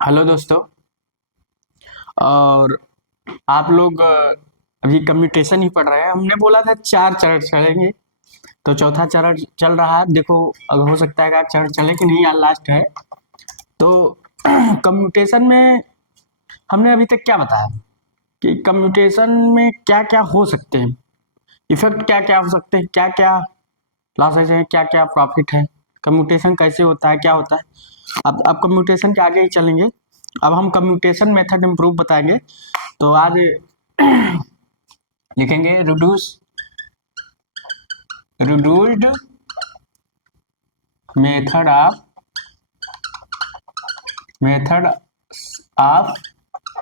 Hello दोस्तों। और आप लोग अभी कम्यूटेशन ही पढ़ रहे हैं। हमने बोला था 4 चरण चलेंगे, तो चौथा चरण चल रहा है। देखो, अब हो सकता है कि चरण चले कि नहीं, आज लास्ट है। तो कम्यूटेशन में हमने अभी तक क्या बताया कि कम्यूटेशन में क्या क्या हो सकते हैं, इफेक्ट क्या क्या हो सकते हैं, क्या क्या लॉसेज हैं, क्या क्या प्रॉफिट है, कम्यूटेशन कैसे होता है, क्या होता है। अब कम्यूटेशन के आगे ही चलेंगे। अब हम कम्यूटेशन मेथड इम्प्रूव बताएंगे। तो आज लिखेंगे reduced method of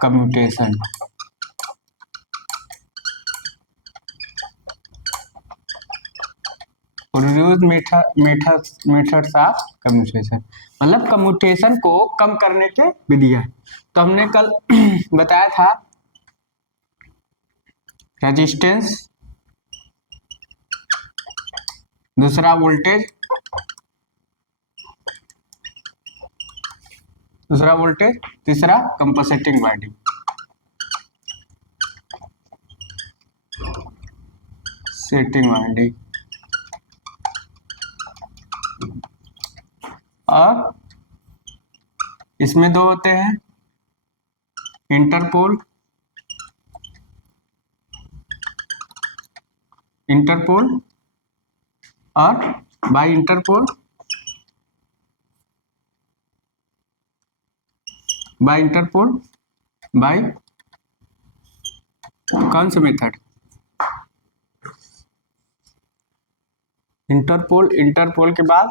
commutation. Reduced methods of commutation मतलब कम्यूटेशन को कम करने के विधि है। तो हमने कल बताया था रेजिस्टेंस, दूसरा वोल्टेज, तीसरा कंपनसेटिंग वाइंडिंग। और इसमें दो होते हैं, इंटरपोल और बाई इंटरपोल। बाई कौन से मेथड? इंटरपोल के बाद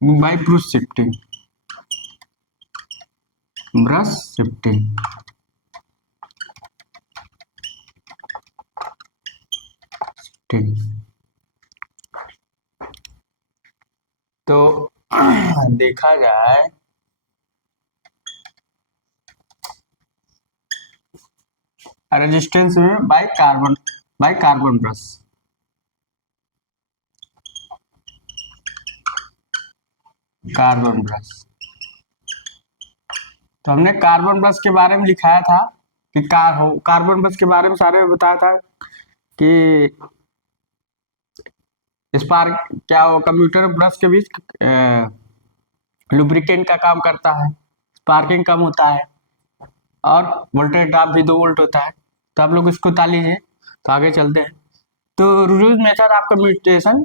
बाई ब्रश शिफ्टिंग। तो देखा जाए रेजिस्टेंस में बाई कार्बन ब्रश। तो हमने कार्बन ब्रश के बारे में लिखाया था कि कार्बन ब्रश के बारे में सारे में बताया था कि स्पार्क क्या हो, कंप्यूटर ब्रश के बीच लुब्रिकेंट का काम करता है, स्पार्किंग कम होता है और वोल्टेज ड्रॉप भी 2 वोल्ट होता है। तो आप लोग इसको ताल लीजिए। तो आगे चलते हैं। तो रिड्यूस मेथड ऑफ कम्यूटेशन,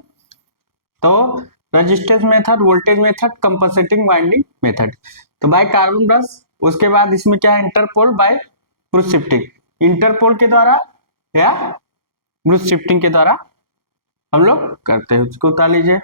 तो resistance method, voltage method, compensating winding method. तो बाय कार्बन ब्रश, उसके बाद इसमें क्या है, interpole by brush shifting. Interpole के द्वारा या ब्रश शिफ्टिंग के द्वारा हम लोग करते हैं। उसको उतार लीजिए।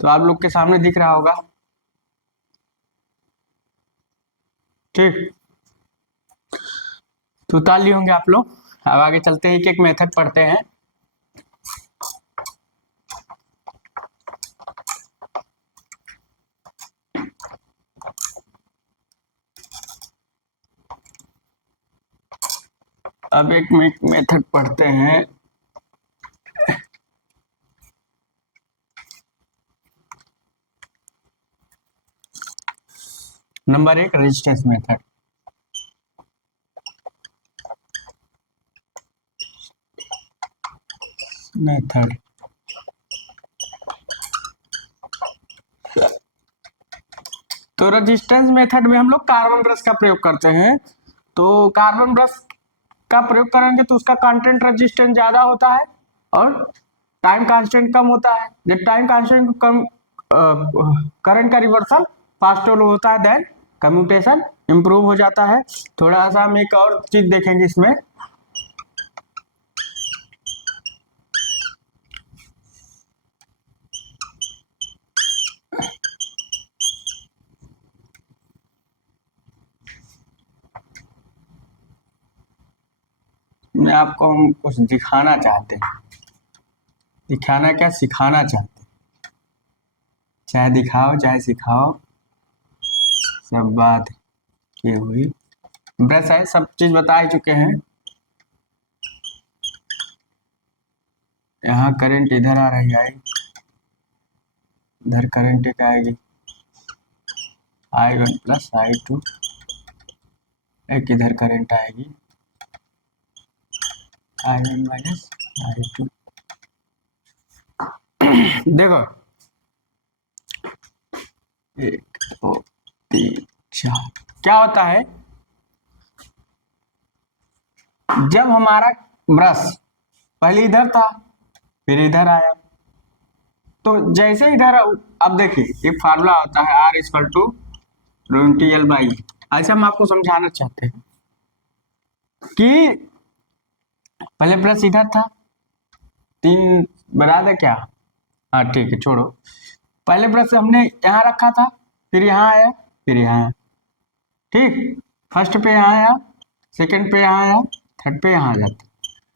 तो आप लोग के सामने दिख रहा होगा, ठीक। तो उतार लिए होंगे आप लोग। अब आगे चलते हैं, एक एक मेथड पढ़ते हैं। अब एक मेथड पढ़ते हैं। Number 1, resistance method. तो रेजिस्टेंस मेथड में हम लोग कार्बन ब्रश का प्रयोग करते हैं। तो कार्बन ब्रश का प्रयोग करेंगे तो उसका कंटेंट रेजिस्टेंस ज्यादा होता है और टाइम कांस्टेंट कम होता है। जब टाइम कांस्टेंट कम, करंट का रिवर्सल फास्टर होता है, देन कम्यूटेशन इंप्रूव हो जाता है। थोड़ा सा हम एक और चीज देखेंगे इसमें। मैं आपको हम कुछ दिखाना चाहते हैं, दिखाना क्या, सिखाना चाहते हैं। चाहे दिखाओ चाहे सिखाओ, सब बात की हुई। ब्रश है, सब चीज बता ही चुके हैं। यहाँ करंट इधर आ रही है, इधर करंट एक आएगी I1 प्लस I2, एक इधर करंट आएगी I1 माइनस I2। देखो 1 2 3 4 क्या होता है, जब हमारा ब्रश पहले इधर था फिर इधर आया, तो जैसे इधर, अब देखिए एक फार्मूला होता है R इक्वल टू ρ/L/E। ऐसे हम आपको समझाना चाहते हैं कि पहले ब्रश इधर था, 3 बना दे क्या, हाँ ठीक है छोड़ो, पहले ब्रश हमने यहाँ रखा था, फिर यहाँ आया, फिर यहाँ आया, ठीक, फर्स्ट पे यहाँ आया, सेकंड पे यहाँ आया, थर्ड पे यहाँ आ जाता,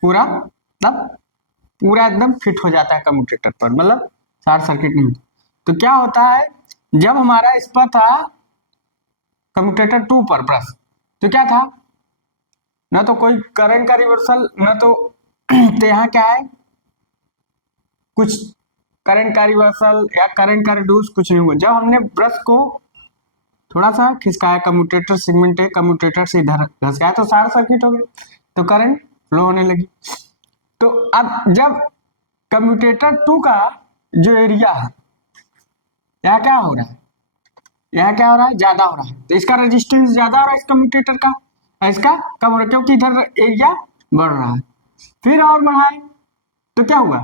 पूरा मतलब पूरा एकदम फिट हो जाता है कम्यूटेटर पर, मतलब शॉर्ट सर्किट नहीं होता। तो क्या होता है, जब हमारा इस पर था कम्यूटेटर 2 पर ब्रश, तो क्या था, ना तो कोई करंट का रिवर्सल, ना तो यहाँ क्या है, कुछ करंट का रिवर्सल या करंट का रिड्यूस कुछ नहीं हुआ। जब हमने ब्रश को थोड़ा सा खिसकाया, कम्यूटेटर सेगमेंट है, कम्यूटेटर से इधर घसकाया तो शॉर्ट सर्किट हो गया, तो करंट फ्लो होने लगी। तो अब जब कम्यूटेटर 2 का जो एरिया है, यहाँ क्या हो रहा है, यहाँ क्या हो रहा है, ज्यादा हो रहा है, तो इसका रेजिस्टेंस ज्यादा हो रहा है इस कम्यूटेटर का, इसका कम हो रहा है क्योंकि इधर एरिया बढ़ रहा है। फिर और बढ़ाए तो क्या हुआ,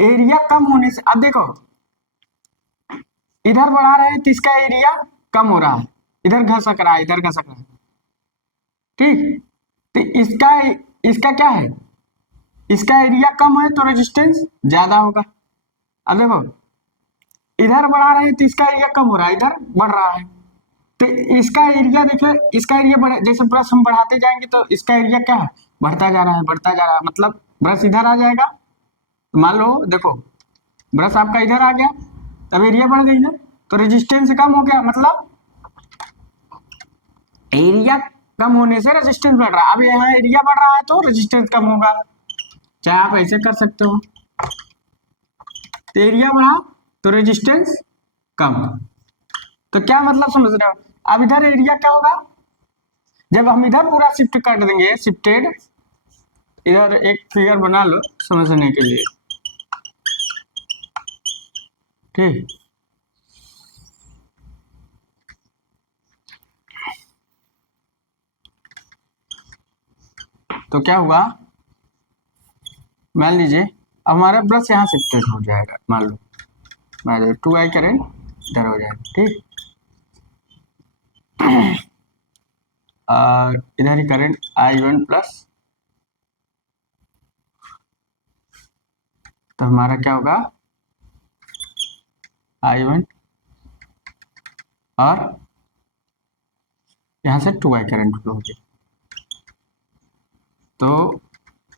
एरिया कम होने से, अब देखो इधर बढ़ा रहे हैं तो इसका एरिया कम हो रहा है, इधर घसक रहा है, इधर घसक रहा है, ठीक, तो इसका इसका क्या है, इसका एरिया कम है तो रेजिस्टेंस ज्यादा होगा। अब देखो इधर बढ़ा रहे हैं तो इसका एरिया कम हो रहा है, इधर बढ़ रहा है, तो इसका एरिया देखिए, इसका एरिया बढ़े, जैसे ब्रश हम बढ़ाते जाएंगे तो इसका एरिया क्या है, बढ़ता जा रहा है, बढ़ता जा रहा है, मतलब ब्रश इधर आ जाएगा, तो मान लो देखो ब्रश आपका इधर आ गया, तब एरिया बढ़ गई ना, तो रेजिस्टेंस कम हो गया, मतलब एरिया कम होने से रेजिस्टेंस बढ़ रहा है। अब यहाँ एरिया बढ़ रहा है तो रेजिस्टेंस कम होगा, चाहे आप ऐसे कर सकते हो, तो एरिया बढ़ा तो रेजिस्टेंस कम, तो क्या मतलब समझ रहे हो। अब इधर एरिया क्या होगा, जब हम इधर पूरा शिफ्ट कर देंगे, शिफ्टेड, इधर एक फिगर बना लो समझने के लिए, ठीक, तो क्या हुआ, मान लीजिए अब हमारा ब्रश यहाँ शिफ्टेड हो जाएगा, मान लो 2I करेंट इधर हो जाएगा, ठीक, और इधर ही करंट I1 प्लस, तो हमारा क्या होगा I1 और यहाँ से 2I करंट फ्लो हो जाए, तो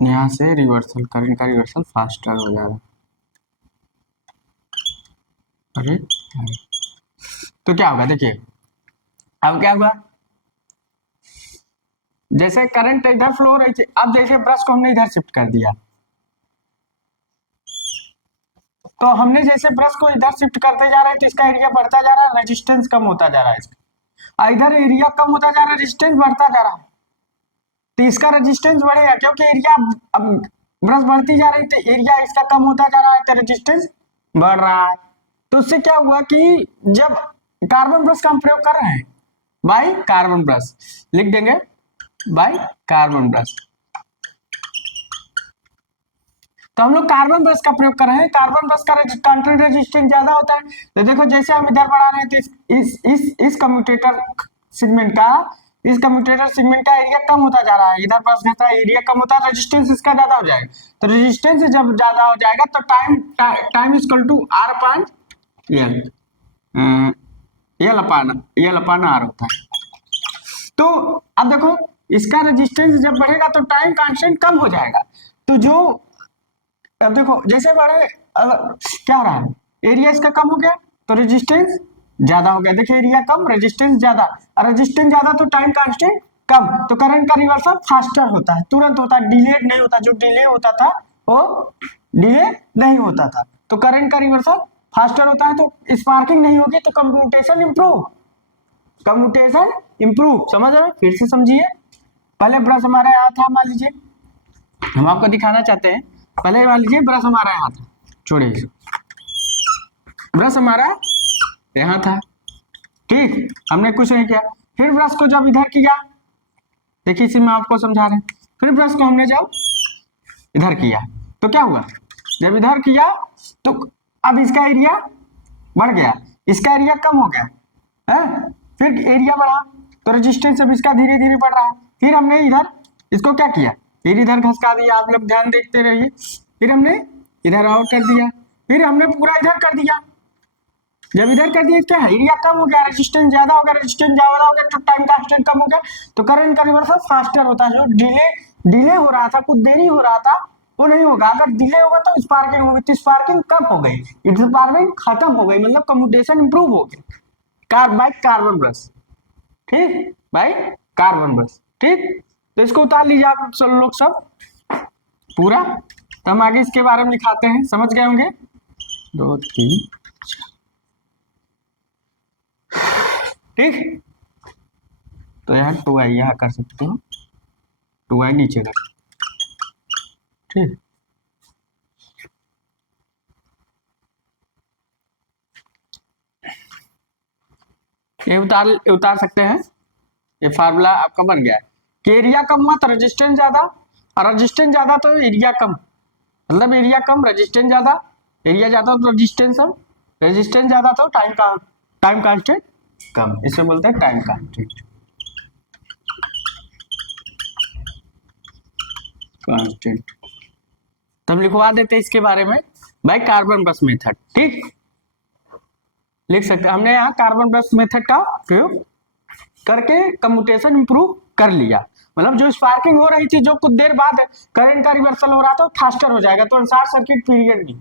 यहाँ से रिवर्सल, करंट का रिवर्सल फास्टर हो जाएगा, अरे तो क्या होगा देखिए, अब क्या हुआ, जैसे करंट इधर फ्लो हो रही थी, अब जैसे ब्रश को हमने इधर शिफ्ट कर दिया, तो हमने जैसे ब्रश को इधर शिफ्ट करते जा रहे हैं तो इसका एरिया बढ़ता जा रहा है, रेजिस्टेंस कम होता जा रहा है इसका, इधर एरिया कम होता जा रहा है, रेजिस्टेंस बढ़ता जा रहा है, तो इसका रेजिस्टेंस बढ़ेगा क्योंकि एरिया अब ब्रश बढ़ती जा रही, तो एरिया इसका कम होता जा रहा है, तो रेजिस्टेंस बढ़ रहा है। तो उससे क्या हुआ कि जब कार्बन ब्रश का हम प्रयोग कर रहे हैं, बाई कार्बन ब्रश लिख देंगे, बाई कार्बन ब्रश, तो हम लोग कार्बन ब्रश का प्रयोग कर रहे हैं, कार्बन ब्रश का कंट्रोल रेजिस्टेंस ज्यादा होता है, तो देखो जैसे हम इधर बढ़ा रहे हैं तो इस कम्यूटेटर सेगमेंट का एरिया कम होता जा रहा है, इधर ब्रश घसा एरिया कम होता है, रेजिस्टेंस इसका ज्यादा हो जाएगा, तो रेजिस्टेंस जब ज्यादा हो जाएगा तो time is equal to R upon L upon R होता है। तो अब देखो इसका रेजिस्टेंस जब बढ़ेगा तो टाइम कांस्टेंट कम हो जाएगा, तो जो अब देखो जैसे बढ़े क्या हो रहा है, एरिया इसका कम हो गया तो रेजिस्टेंस ज्यादा हो गया, देखिए एरिया कम रेजिस्टेंस ज्यादा, और रेजिस्टेंस ज्यादा तो टाइम कांस्टेंट कम, तो करंट का रिवर्सल फास्टर होता है, तुरंत होता है, डिलेड नहीं होता, जो डिले होता था वो डिले नहीं होता था, तो करंट का रिवर्सल फास्टर होता है, तो स्पार्किंग नहीं होगी, तो कंप्यूटेशन इंप्रूव, कम्यूटेशन इंप्रूव, समझ रहे हो, फिर से समझिए। पहले ब्रश हमारा यहाँ था, मान लीजिए हम आपको दिखाना चाहते हैं, पहले मान लीजिए ब्रश हमारा यहाँ था, छोड़िए, ब्रश हमारा यहाँ था, ठीक, हमने कुछ नहीं किया, फिर ब्रश को जब इधर किया, देखिए इसी में आपको समझा रहे हैं, फिर ब्रश को हमने जब इधर किया तो क्या हुआ, जब इधर किया तो अब इसका एरिया बढ़ गया, इसका एरिया कम हो गया है, फिर एरिया बढ़ा, तो रेजिस्टेंस अब इसका धीरे धीरे बढ़ रहा है, फिर हमने इधर इसको क्या किया, फिर इधर घसका दिया, आप लोग ध्यान देखते रहिए, फिर हमने इधर और कर दिया, फिर हमने पूरा इधर कर दिया, जब इधर कर दिया क्या है, एरिया कम हो गया, रेजिस्टेंस ज्यादा हो गया, रेजिस्टेंस ज्यादा हो गया तो टाइम कांस्टेंट कम हो गया, तो करंट का रिवर्सल फास्टर होता है, जो डिले हो रहा था, कुछ देरी हो रहा था वो नहीं होगा, अगर डिले होगा तो स्पार्किंग होगी, तो स्पार्किंग कम हो गई, स्पार्किंग खत्म हो गई, मतलब कम्यूटेशन इंप्रूव हो गया, बाय कार्बन ब्रश, ठीक, बाय कार्बन ब्रश, ठीक, तो इसको उतार लीजिए आप लोग सब पूरा, तो हम आगे इसके बारे में लिखाते हैं, समझ गए होंगे, 2 3, ठीक, तो यहाँ 2i यहाँ कर सकते हो, 2i नीचे कर, ठीक, ये उतार सकते हैं, ये फार्मूला आपका बन गया है कि एरिया कम हुआ तो रेजिस्टेंस ज्यादा, और रेजिस्टेंस ज्यादा तो एरिया कम, मतलब एरिया कम रेजिस्टेंस ज्यादा, एरिया ज्यादा तो रेजिस्टेंस कम, रेजिस्टेंस ज्यादा तो टाइम कांस्टेंट कम, इसे बोलते हैं टाइम कांस्टेंट, तब लिखवा देते हैं इसके बारे में बाय कार्बन ब्रश मेथड, ठीक, लिख सकते हैं, हमने यहाँ कार्बन ब्रश मेथड का प्रयोग करके कम्यूटेशन इंप्रूव कर लिया, मतलब जो स्पार्किंग हो रही थी, जो कुछ देर बाद करंट का रिवर्सल हो रहा था, फास्टर हो जाएगा, तो शॉर्ट सर्किट पीरियड में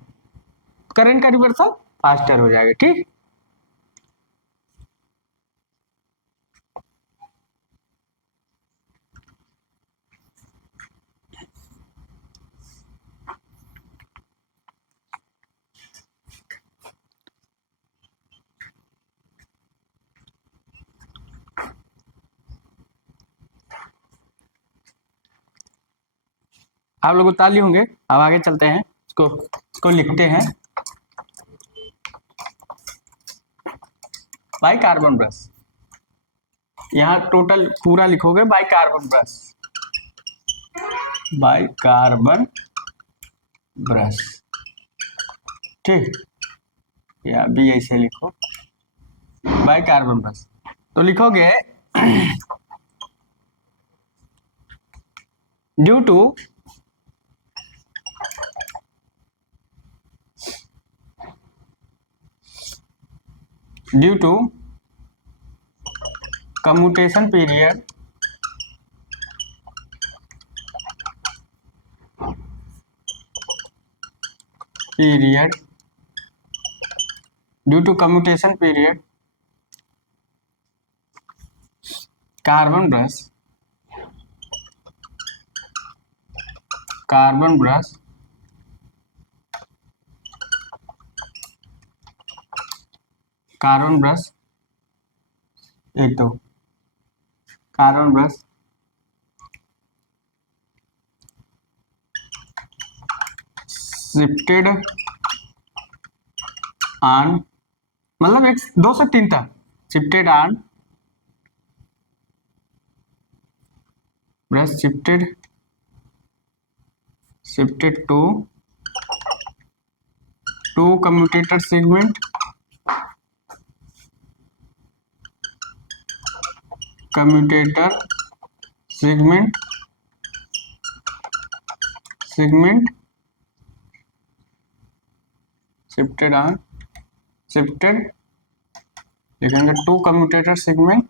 करंट का रिवर्सल फास्टर हो जाएगा, ठीक, आप लोग उतार लिए होंगे, अब आगे चलते हैं, इसको लिखते हैं, बाय कार्बन ब्रश, यहाँ टोटल पूरा लिखोगे bye carbon brush, bye carbon brush, ठीक, या भी ऐसे लिखो बाय कार्बन ब्रश, तो लिखोगे due to commutation period due to commutation period carbon brush एक तो कार्बन ब्रश शिफ्टेड ऑन, मतलब 1 2 से 3 तक, shifted on, brush shifted to commutator segment, shifted लिखेंगे to commutator segment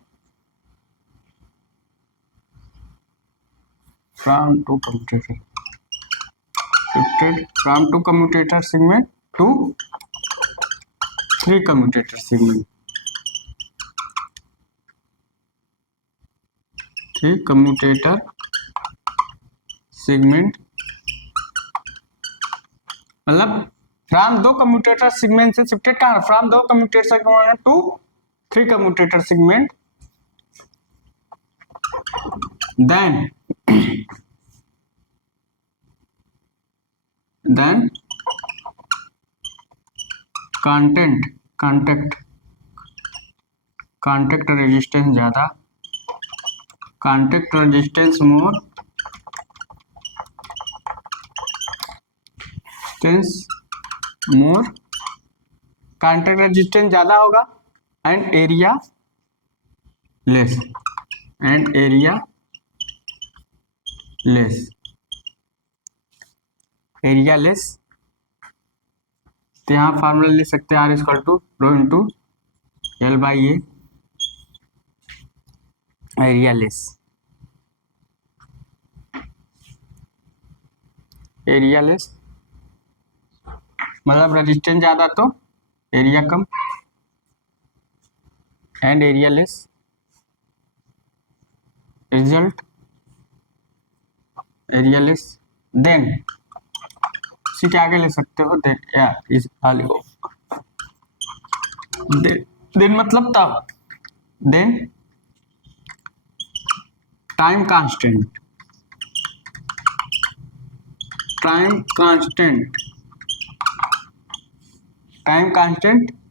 from two commutator shifted from two commutator segment to 3 commutator segment, ठीक, commutator segment मतलब from two commutator segment से shifted कहां, from two commutator segment to 3 commutator segment, then contact resistance ज्यादा, contact resistance more, contact resistance ज्यादा होगा, and area less, area less. तो यहाँ formula ले सकते हैं R equal to rho into L by A, area less, मतलब resistance ज्यादा तो एरिया कम, and area less, result area less. Then इसी के आगे ले सकते हो, देन या इस खाली हो, देन मतलब तब, then time constant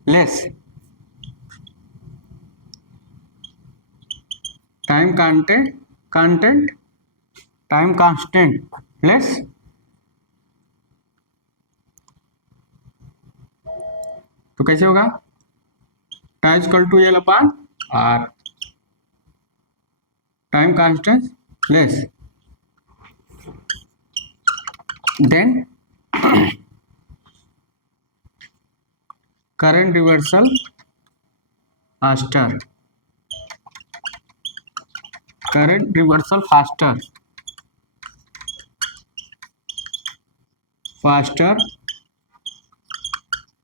less, time constant less, तो कैसे होगा, time equal to L upon R, time constant less, then current reversal faster, current reversal faster,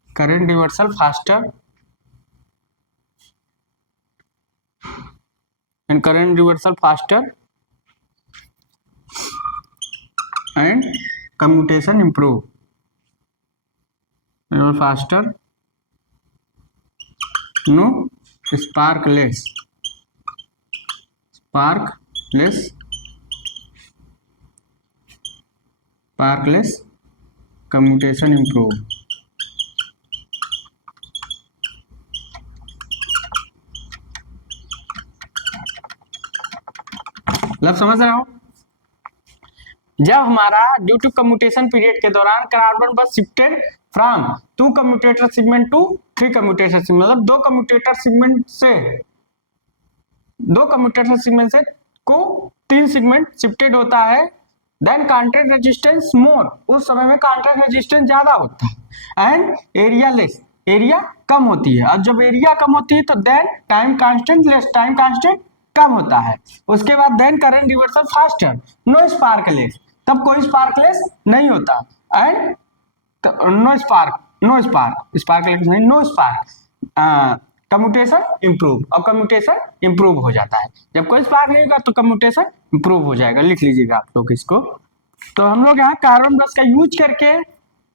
current reversal faster and current reversal faster and commutation improve, faster, no sparkless, commutation improve। मतलब समझ रहे हो, जब हमारा due to commutation period के दौरान carbon brush shifted from 2 commutator segment to 3 commutator segment, मतलब 2 commutator segment से को 3 सेगमेंट शिफ्टेड होता है, देन कांटेक्ट रेजिस्टेंस मोर, उस समय में कांटेक्ट रेजिस्टेंस ज्यादा होता है, एंड एरिया लेस, एरिया कम होती है, और जब एरिया कम होती है तो then time constant less, time constant कम होता है। उसके बाद then current reversal faster, no sparkless, तब कोई स्पार्कलेस नहीं होता, and no spark, commutation improve, और कम्यूटेशन इंप्रूव हो जाता है। जब कोई स्पार्क नहीं होगा तो कम्यूटेशन इंप्रूव हो जाएगा, लिख लीजिएगा आप लोग इसको। तो हम लोग यहाँ कार्बन ब्रश का यूज करके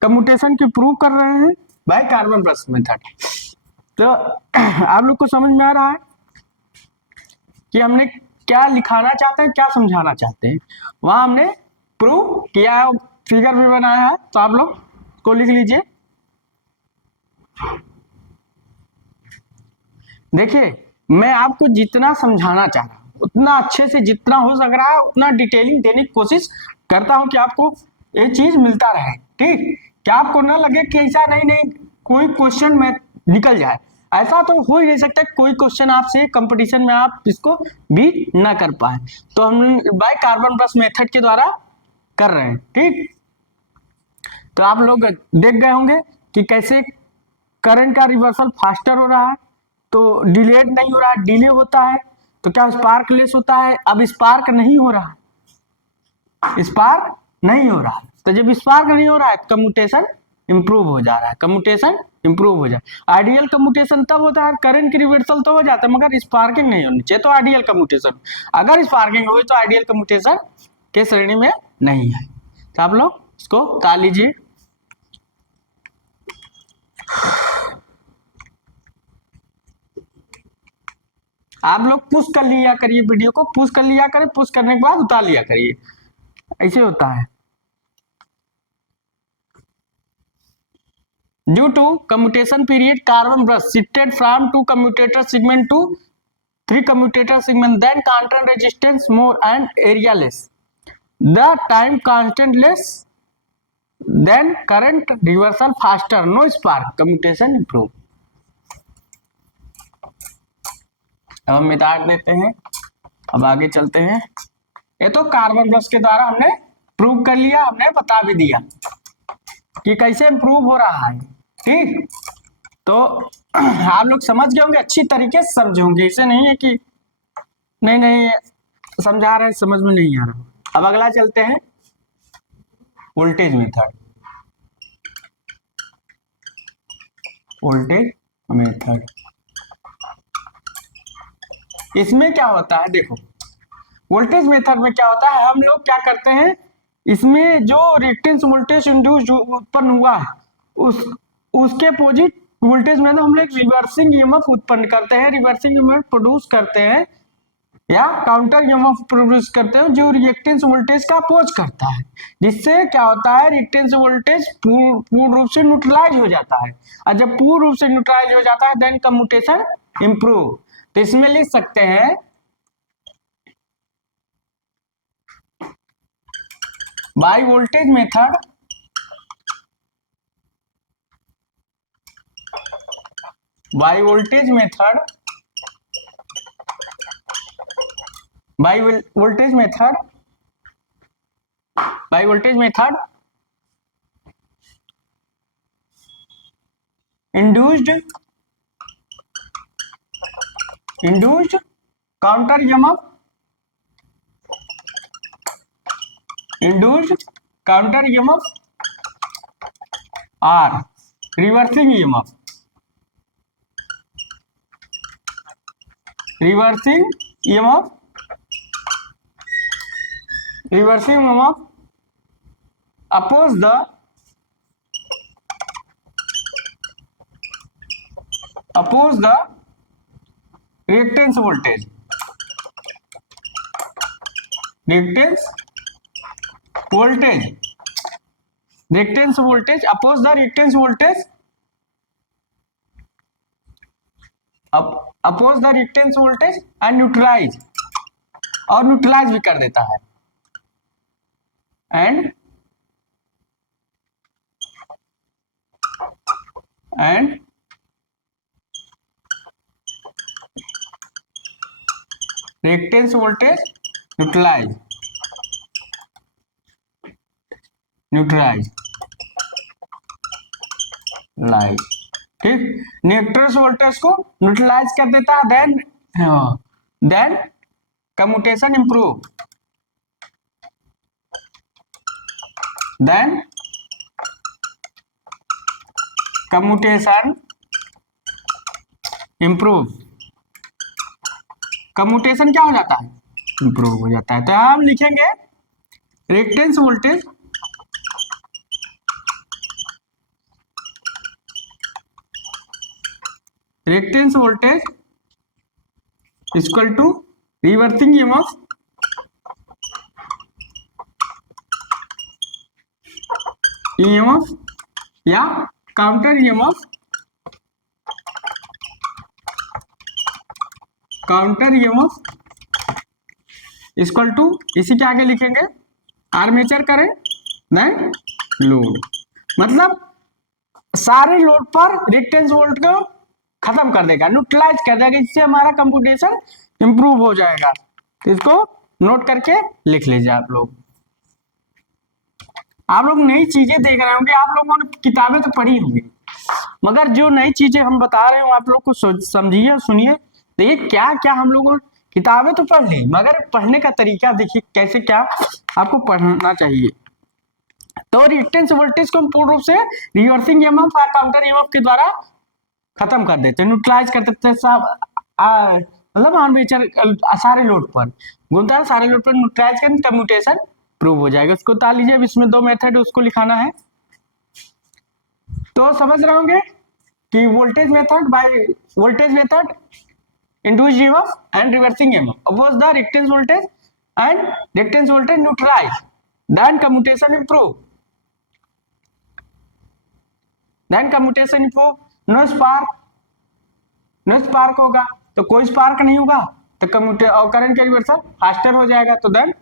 कम्यूटेशन की प्रूव कर रहे हैं बाय कार्बन ब्रश मेथड। तो आप लोग को समझ में आ रहा है कि हमने क्या लिखाना चाहते हैं, क्या समझाना चाहते हैं, वहां हमने प्रूव किया है, फिगर भी बनाया है, तो आप लोग को लिख लीजिए। देखिए, मैं आपको जितना समझाना चाह रहा हूं उतना अच्छे से, जितना हो सक रहा है उतना डिटेलिंग देने की कोशिश करता हूं कि आपको ये चीज मिलता रहे, ठीक, क्या आपको ना लगे कि ऐसा नहीं कोई क्वेश्चन में निकल जाए, ऐसा तो हो ही नहीं सकता कोई क्वेश्चन आपसे कंपटीशन में आप इसको बीट ना कर पाए। तो हम बाय कार्बन ब्रश मेथड के द्वारा कर रहे हैं, ठीक। तो आप लोग देख गए होंगे कि कैसे करंट का रिवर्सल फास्टर हो रहा है, तो डिलेड नहीं हो रहा है, डिले होता है, तो क्या स्पार्कलेस होता है। अब स्पार्क नहीं हो रहा है, तो जब स्पार्क नहीं हो रहा है कम्यूटेशन इंप्रूव हो जा रहा है, कम्यूटेशन इंप्रूव हो जाए। आइडियल कम्यूटेशन तब होता है, करंट की रिवर्सल तो हो जाता है मगर स्पार्किंग नहीं होनी चाहिए, तो आइडियल कम्यूटेशन। अगर स्पार्किंग हुई तो आइडियल कम्यूटेशन के श्रेणी में नहीं है। तो आप लोग इसको ता लीजिए। आप लोग पुश कर लिया करिए, वीडियो को पुश कर लिया करें, पुश करने के बाद उतार लिया करिए, ऐसे होता है। Due to commutation period carbon brush shifted from 2 commutator segment to 3 commutator segment, then constant resistance more and area less, the time constant less, then current reversal faster, no spark, commutation improve। अब हम मिटा देते हैं, अब आगे चलते हैं। ये तो कार्बन ब्रश के द्वारा हमने प्रूव कर लिया, हमने बता भी दिया कि कैसे इम्प्रूव हो रहा है, ठीक। तो आप लोग समझ गए होंगे, अच्छी तरीके से समझे होंगे, ऐसे नहीं है कि नहीं नहीं समझा रहे समझ में नहीं आ रहा। अब अगला चलते हैं, वोल्टेज मेथड। वोल्टेज मेथड इसमें क्या होता है, देखो वोल्टेज मेथड में क्या होता है, हम लोग क्या करते हैं, इसमें जो रिएक्टेंस वोल्टेज इंड्यूस उत्पन्न हुआ है उसके अपोजिट वोल्टेज में हम लोग रिवर्सिंग ईएमएफ उत्पन्न करते हैं, रिवर्सिंग ईएमएफ प्रोड्यूस करते हैं या काउंटर ईएमएफ प्रोड्यूस करते हैं जो रिएक्टेंस वोल्टेज का अपोज करता है, जिससे क्या होता है रिएक्टेंस वोल्टेज पूर्ण रूप से न्यूट्रलाइज हो जाता है, और जब पूर्ण रूप से न्यूट्रलाइज हो जाता है देन कम्यूटेशन इंप्रूव। तो इसमें लिख सकते हैं by voltage method by voltage method induced counter EMF or reversing EMF oppose the reactance voltage oppose the reactance voltage oppose the reactance voltage and neutralise भी कर देता है, and reactance voltage न्यूट्रलाइज, ठीक। न्यूट्रल वोल्टेज को neutralise कर देता है, then commutation improve, commutation क्या हो जाता है, इंप्रूव हो जाता है। तो हम लिखेंगे reactance voltage equal to reversing EMF या काउंटर ईएमएफ इक्वल टू, इसी के आगे लिखेंगे आर्मेचर करंट देन लोड, मतलब सारे लोड पर रिएक्टेंस वोल्ट को खत्म कर देगा, न्यूट्रलाइज कर देगा, इससे हमारा कंप्यूटेशन इंप्रूव हो जाएगा। तो इसको नोट करके लिख लीजिए आप लोग नई चीजें देख रहे होंगे, आप लोगों ने किताबें तो पढ़ी होंगी मगर जो नई चीजें हम बता रहे हो आप लोग को समझिए और सुनिए। देखिए क्या क्या हम लोगों किताबें तो पढ़ ली मगर पढ़ने का तरीका देखिए कैसे क्या आपको पढ़ना चाहिए। तो रिएक्टेंस वोल्टेज को हम पूर्ण रूप से रिवर्सिंग ईएमएफ या काउंटर ईएमएफ के द्वारा खत्म कर देते हैं, न्यूट्रलाइज कर देते हैं सब, मतलब आर्मेचर सारे लोड पर घूमता है, सारे लोड पर न्यूट्रलाइज कर कम्यूटेशन प्रूव हो जाएगा। उसको ताल लीजिए, अब इसमें दो मेथड है उसको लिखाना है। तो समझ रहे होंगे कि voltage method by voltage method induced EMF and reversing EMF. Suppose the reactance voltage and reactance voltage neutralize, then commutation improve. Then commutation improve. No spark होगा तो कोई स्पार्क नहीं होगा तो कम्यूटे और करंट का रिवर्सल फास्टर हो जाएगा, तो देन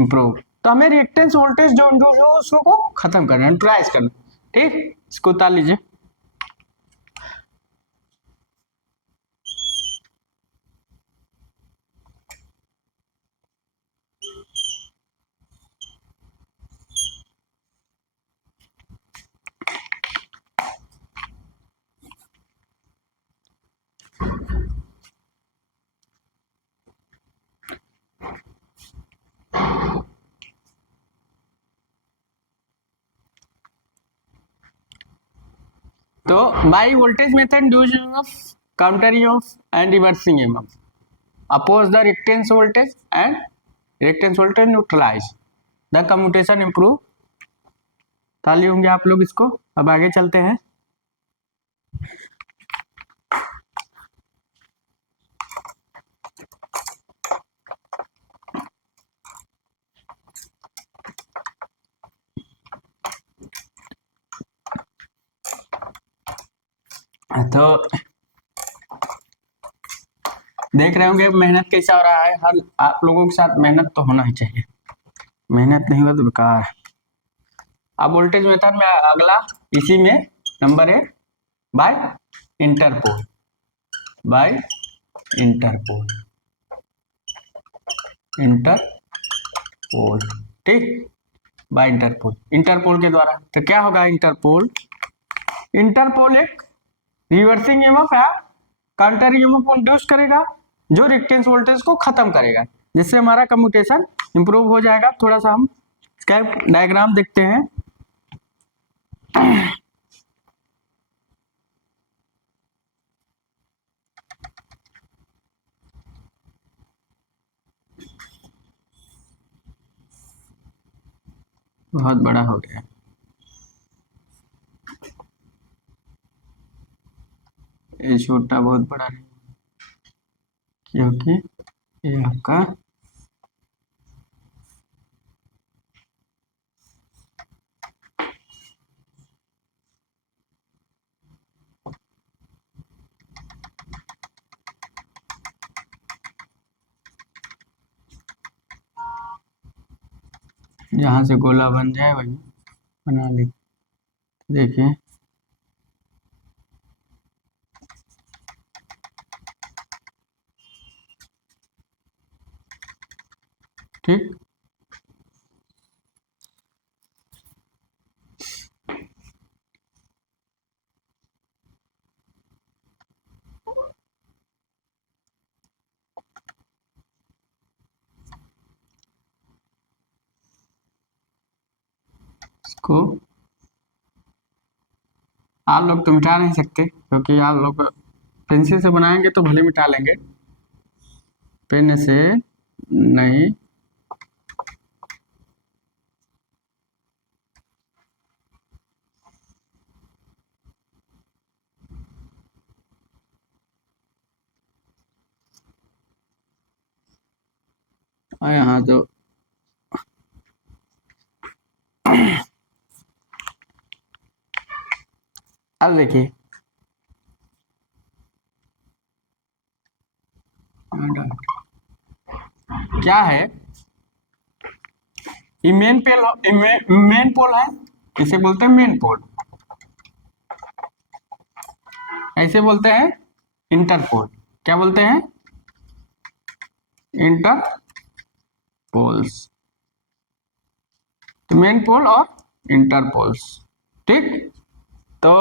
इम्प्रूव। तो हमें रिएक्टेंस वोल्टेज जो इंड्यूस हो उसको खत्म करना, न्यूट्रलाइज करना। ठीक, इसको उतार लीजिए। तो by voltage method use of counter EMF and reversing EMF oppose the reactance voltage and reactance voltage neutralise the commutation improve. ताली होंगे आप लोग इसको। अब आगे चलते हैं। तो देख रहे होंगे मेहनत कैसा हो रहा है, हर आप लोगों के साथ मेहनत तो होना ही चाहिए, मेहनत नहीं हुआ तो बेकार है। अब वोल्टेज मेथड में अगला इसी में नंबर है by interpole, by interpole, interpole. ठीक, बाय इंटरपोल, इंटरपोल के द्वारा। तो क्या होगा इंटरपोल? इंटरपोल एक रिवर्सिंग ईएमएफ या काउंटर ईएमएफ को इंड्यूस करेगा जो रिएक्टेंस वोल्टेज को खत्म करेगा, जिससे हमारा कम्यूटेशन इंप्रूव हो जाएगा। थोड़ा सा हम इसका डायग्राम देखते हैं। बहुत बड़ा हो गया, ये छोटा बहुत बड़ा नहीं, क्योंकि ये आपका जहां से गोला बन जाए वही बना ले। देखिए ठीक, इसको आप लोग तो मिटा नहीं सकते, क्योंकि आप लोग पेंसिल से बनाएंगे तो भले मिटा लेंगे, पेन से नहीं। और यहाँ तो अब देखिए क्या है, ये मेन पोल है, इसे बोलते हैं मेन पोल, ऐसे बोलते हैं इंटरपोल। क्या बोलते हैं? इंटरपोल्स। तो मेन पोल और इंटरपोल्स। ठीक, तो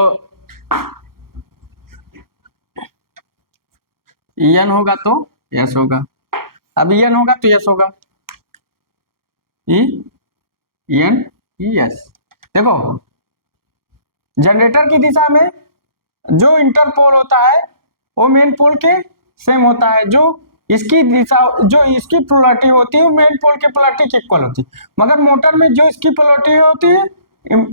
एन होगा तो यस होगा, अब एन होगा तो यस होगा, ई एन यस, देखो जनरेटर की दिशा में जो इंटरपोल होता है वो मेन पोल के सेम होता है, जो इसकी दिशा, जो इसकी पोलैरिटी होती है वो मेन पोल के पोलैरिटी के इक्वल होती है, मगर मोटर में जो इसकी पोलैरिटी होती है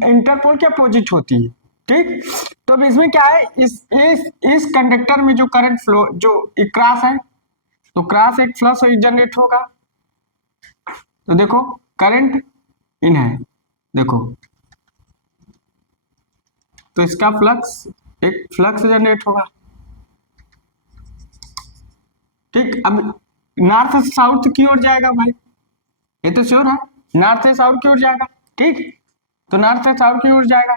इंटरपोल के अपोजिट होती है। ठीक, तो अब इसमें क्या है, इस कंडक्टर में जो करंट फ्लो जो क्रॉस है, तो क्रॉस एक फ्लक्स जनरेट होगा। तो देखो करंट इन है, देखो तो इसका फ्लक्स, एक फ्लक्स जनरेट होगा। ठीक, अब नॉर्थ से साउथ की ओर जाएगा भाई, ये तो श्योर है, नॉर्थ से साउथ की ओर जाएगा। ठीक, तो नॉर्थ से साउथ की ओर जाएगा,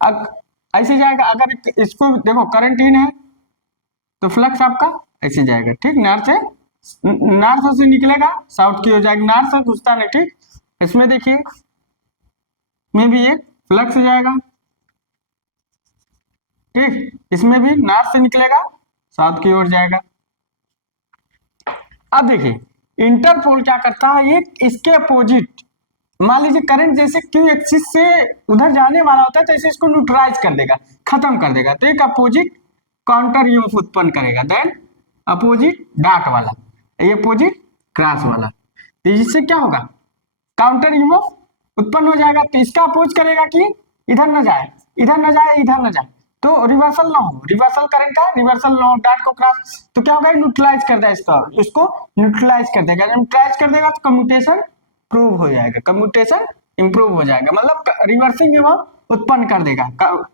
अब ऐसे जाएगा। अगर इसको देखो करंट इन है तो फ्लक्स आपका ऐसे जाएगा। ठीक, नॉर्थ से निकलेगा साउथ की ओर जाएगा, नॉर्थ से घुसता नहीं। ठीक, इसमें देखिए में भी एक फ्लक्स जाएगा। ठीक, इसमें भी नॉर्थ से निकलेगा साउथ की ओर जाएगा। अब देखिए इंटरपोल क्या करता है, ये इसके अपोजिट, मान लीजिए करंट जैसे क्यू एक्सिस से उधर जाने वाला होता है तो ऐसे इसको न्यूट्रलाइज कर देगा, खत्म कर देगा, तो एक अपोजिट काउंटर ईएमएफ उत्पन्न करेगा। देन अपोजिट डाट वाला, ये अपोजिट क्रॉस वाला, तो इससे क्या होगा, काउंटर ईएमएफ उत्पन्न हो जाएगा। तो इसका अपोज करेगा कि इधर न जाए, इधर न जाए, इधर न जाए, तो रिवर्सल ना हो, रिवर्सल करंट का रिवर्सल ना हो, डाट को क्रॉस, तो क्या होगा, न्यूट्रलाइज कर देगा इसका, इसको न्यूट्रलाइज कर देगा। जब न्यूट्रलाइज कर देगा तो कम्यूटेशन प्रूव हो जाएगा, कम्यूटेशन इंप्रूव हो जाएगा, मतलब रिवर्सिंग ईएमएफ उत्पन्न कर देगा।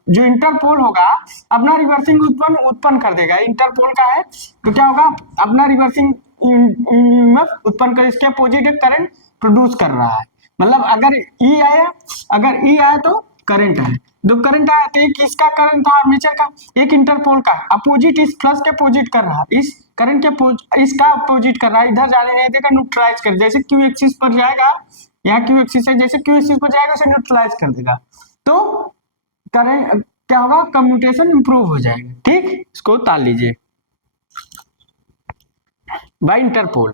जो इंटरपोल होगा अपना रिवर्सिंग उत्पन्न कर देगा, इंटरपोल का है तो क्या होगा, अपना रिवर्सिंग ईएमएफ उत्पन्न कर, इसके अपोजिट करंट प्रोड्यूस कर रहा है। मतलब अगर ई आया, अगर ई आया तो करंट है, दो करंट आया तो एक इसका करंट था आर्मेचर का, एक इंटरपोल का, अपोजिट इस प्लस के अपोजिट कर रहा है, इस करंट के इसका अपोजिट कर रहा है, इधर जाने नहीं देगा, न्यूट्रलाइज कर, जैसे क्यू एक्सिस पर जाएगा, यहाँ क्यू एक्सिस है, जैसे क्यू एक्सिस पर जाएगा उसे न्यूट्रलाइज कर देगा, तो करंट क्या होगा, कम्यूटेशन इंप्रूव हो जाएगा। ठीक, इसको ताल लीजिए बाय इंटरपोल।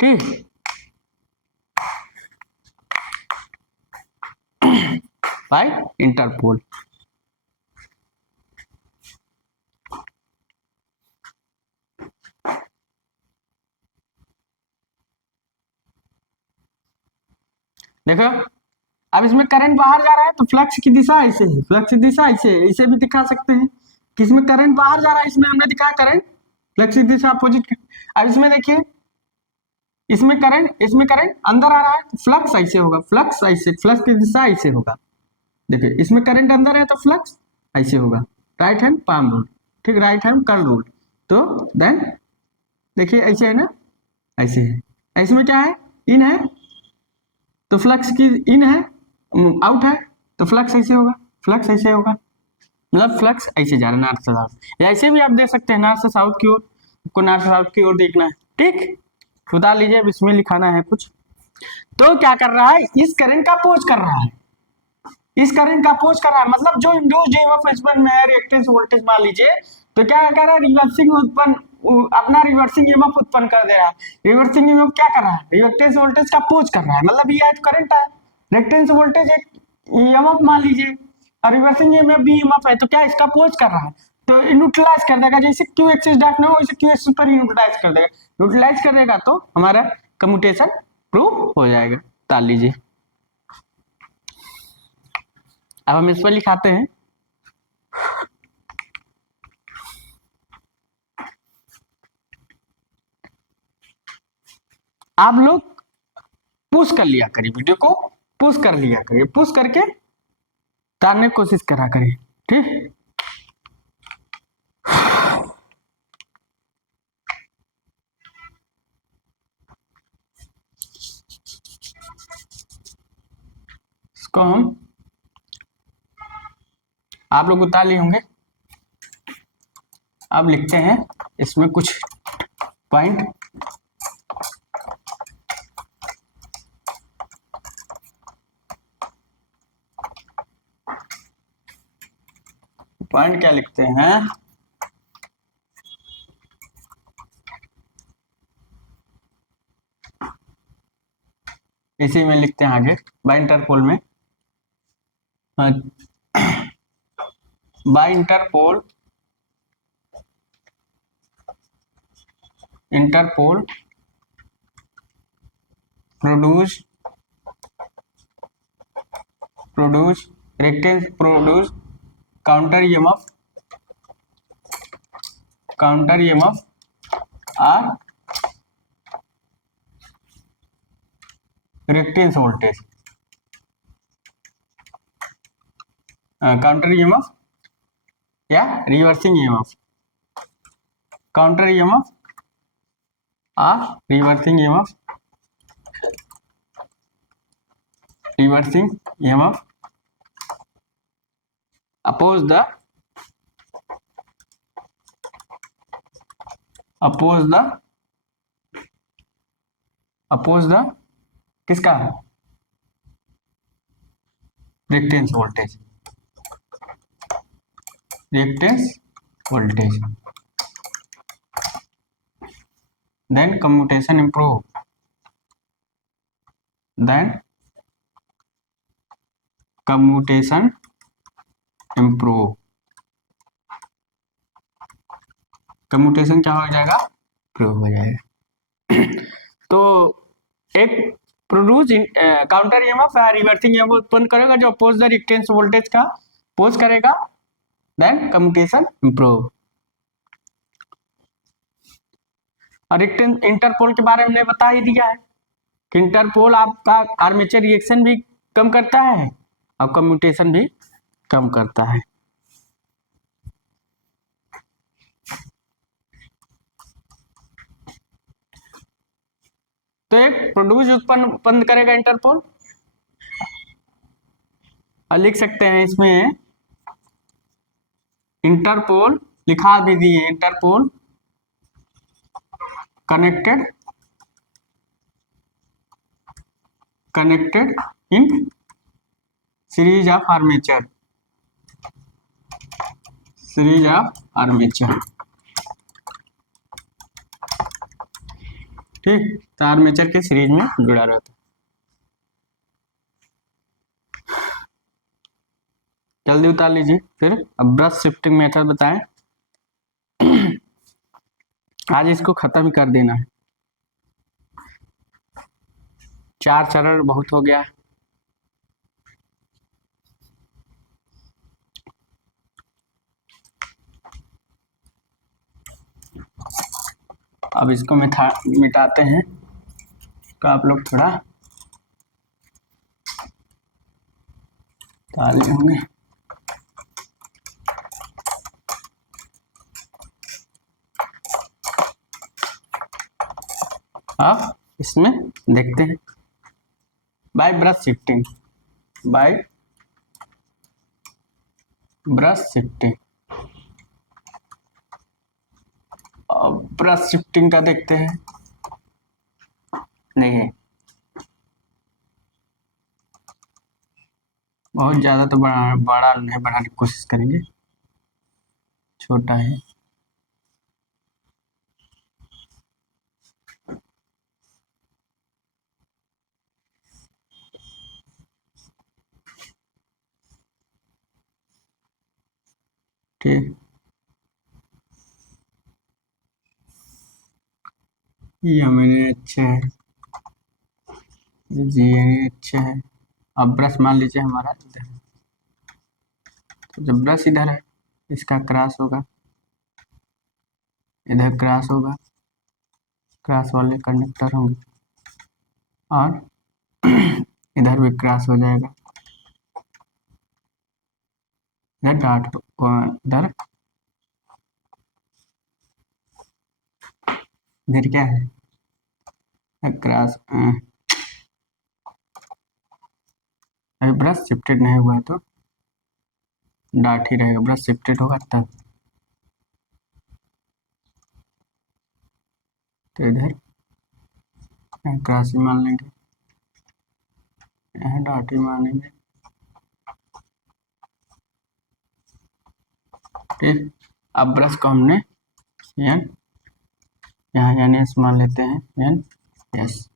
ठीक, बाय इंटरपोल। देखो अब इसमें करंट बाहर जा रहा है तो फ्लक्स की दिशा ऐसे है, फ्लक्स की दिशा ऐसे है, इसे भी दिखा सकते हैं कि इसमें करंट बाहर जा रहा है, इसमें हमने दिखाया करंट फ्लक्स की दिशा अपोजिट। अब इसमें देखिए, इसमें करंट अंदर आ रहा है तो फ्लक्स ऐसे होगा, फ्लक्स ऐसे, फ्लक्स की दिशा ऐसे होगा। देखिए इसमें करंट अंदर है तो फ्लक्स ऐसे होगा, राइट हैंड पाम रूल। ठीक, राइट हैंड कर्ल रूल। तो देन देखिए ऐसे है ना, ऐसे है, इसमें क्या है, इन है तो फ्लक्स की इन है, आउट है तो फ्लक्स ऐसे होगा, फ्लक्स ऐसे होगा, मतलब फ्लक्स ऐसे जा रहा है नॉर्थ से साउथ। ऐसे भी आप देख सकते हैं नॉर्थ से साउथ की ओर, आपको नॉर्थ से साउथ की ओर देखना है। ठीक, खुदा लीजिए अब इसमें लिखाना है कुछ। तो क्या कर रहा है, इस करंट का अपोज कर रहा है, इस करंट का अपोज कर रहा है, मतलब जो इंड्यूस्ड ईएमएफ H1 में है रिएक्टेंस वोल्टेज मान लीजिए, तो क्या कर रहा है, रिवर्सिंग उत्पन्न, अपना रिवर्सिंग ईएमएफ उत्पन्न कर दे रहा है। रिवर्सिंग ईएमएफ क्या कर रहा है, रिएक्टेंस वोल्टेज का अपोज कर रहा है, मतलब ये करंट है, रिएक्टेंस वोल्टेज एक ईएमएफ मान लीजिए और रिवर्सिंग ईएमएफ भी ईएमएफ है, तो क्या इसका अपोज कर रहा है, तो न्यूट्रलाइज कर देगा, जैसे क्यू एक्सिस डार्क ना हो वैसे क्यू एक्सिस पर न्यूट्रलाइज कर देगा, न्यूट्रलाइज कर देगा तो हमारा कम्यूटेशन प्रूव हो जाएगा। ताल लीजिए, अब हम इस पर लिखाते हैं, आप लोग पुश कर लिया करिए, वीडियो को पुश कर लिया करिए, पुश करके तारने की कोशिश करा करिए। ठीक, इसको हम आप लोग उतार लिए होंगे, अब लिखते हैं इसमें कुछ पॉइंट। पॉइंट क्या लिखते हैं, इसी में लिखते हैं आगे बाय इंटरपोल में। By interpole produce counter EMF or reactance voltage. Counter EMF या reversing EMF, counter EMF or reversing EMF oppose the किसका reactance voltage. then commutation improve कम्यूटेशन क्या हो जाएगा, प्रूव हो जाएगा। तो एक प्रोड्यूस काउंटर EMF या रिवर्सिंग EMF उत्पन्न करेगा जो अपोज द रिएक्टेंस वोल्टेज का अपोज करेगा, देन कम्यूटेशन इंप्रूव। और इंटरपोल के बारे में बता ही दिया है कि इंटरपोल आपका आर्मेचर रिएक्शन भी कम करता है और कम्यूटेशन भी कम करता है। तो एक प्रोड्यूस उत्पन्न करेगा इंटरपोल, और लिख सकते हैं इसमें इंटरपोल लिखा भी दिए, interpole connected in series of armature, ठीक, तो आर्मेचर के सीरीज में जुड़ा रहता है। जल्दी उतार लीजिए। फिर अब ब्रश शिफ्टिंग मेथड बताएं। आज इसको खत्म कर देना है, 4 चरण बहुत हो गया। अब इसको मिटाते हैं तो आप लोग थोड़ा ताले होंगे। अब इसमें देखते हैं by brush shifting, brush shifting का देखते हैं। नहीं, बहुत ज्यादा तो बड़ा नहीं बढ़ाने की कोशिश करेंगे, छोटा है। ठीक, ये मैंने अच्छा है, जी अच्छा है। अब ब्रश मान लीजिए हमारा इधर है, तो जब ब्रश इधर है इसका क्रॉस होगा, इधर क्रॉस होगा, क्रॉस वाले कंडक्टर होंगे और इधर भी क्रॉस हो जाएगा, इधर डॉट इधर क्या है क्रॉस। अभी ब्रश शिफ्टेड नहीं हुआ है तो डॉट ही रहेगा, ब्रश शिफ्टेड होगा तब। तो इधर क्रॉस ही मान लेंगे, यहाँ डॉट ही मान लेंगे। ठीक, अब ब्रश को हमने यहाँ एस मान लेते हैं, एन एस।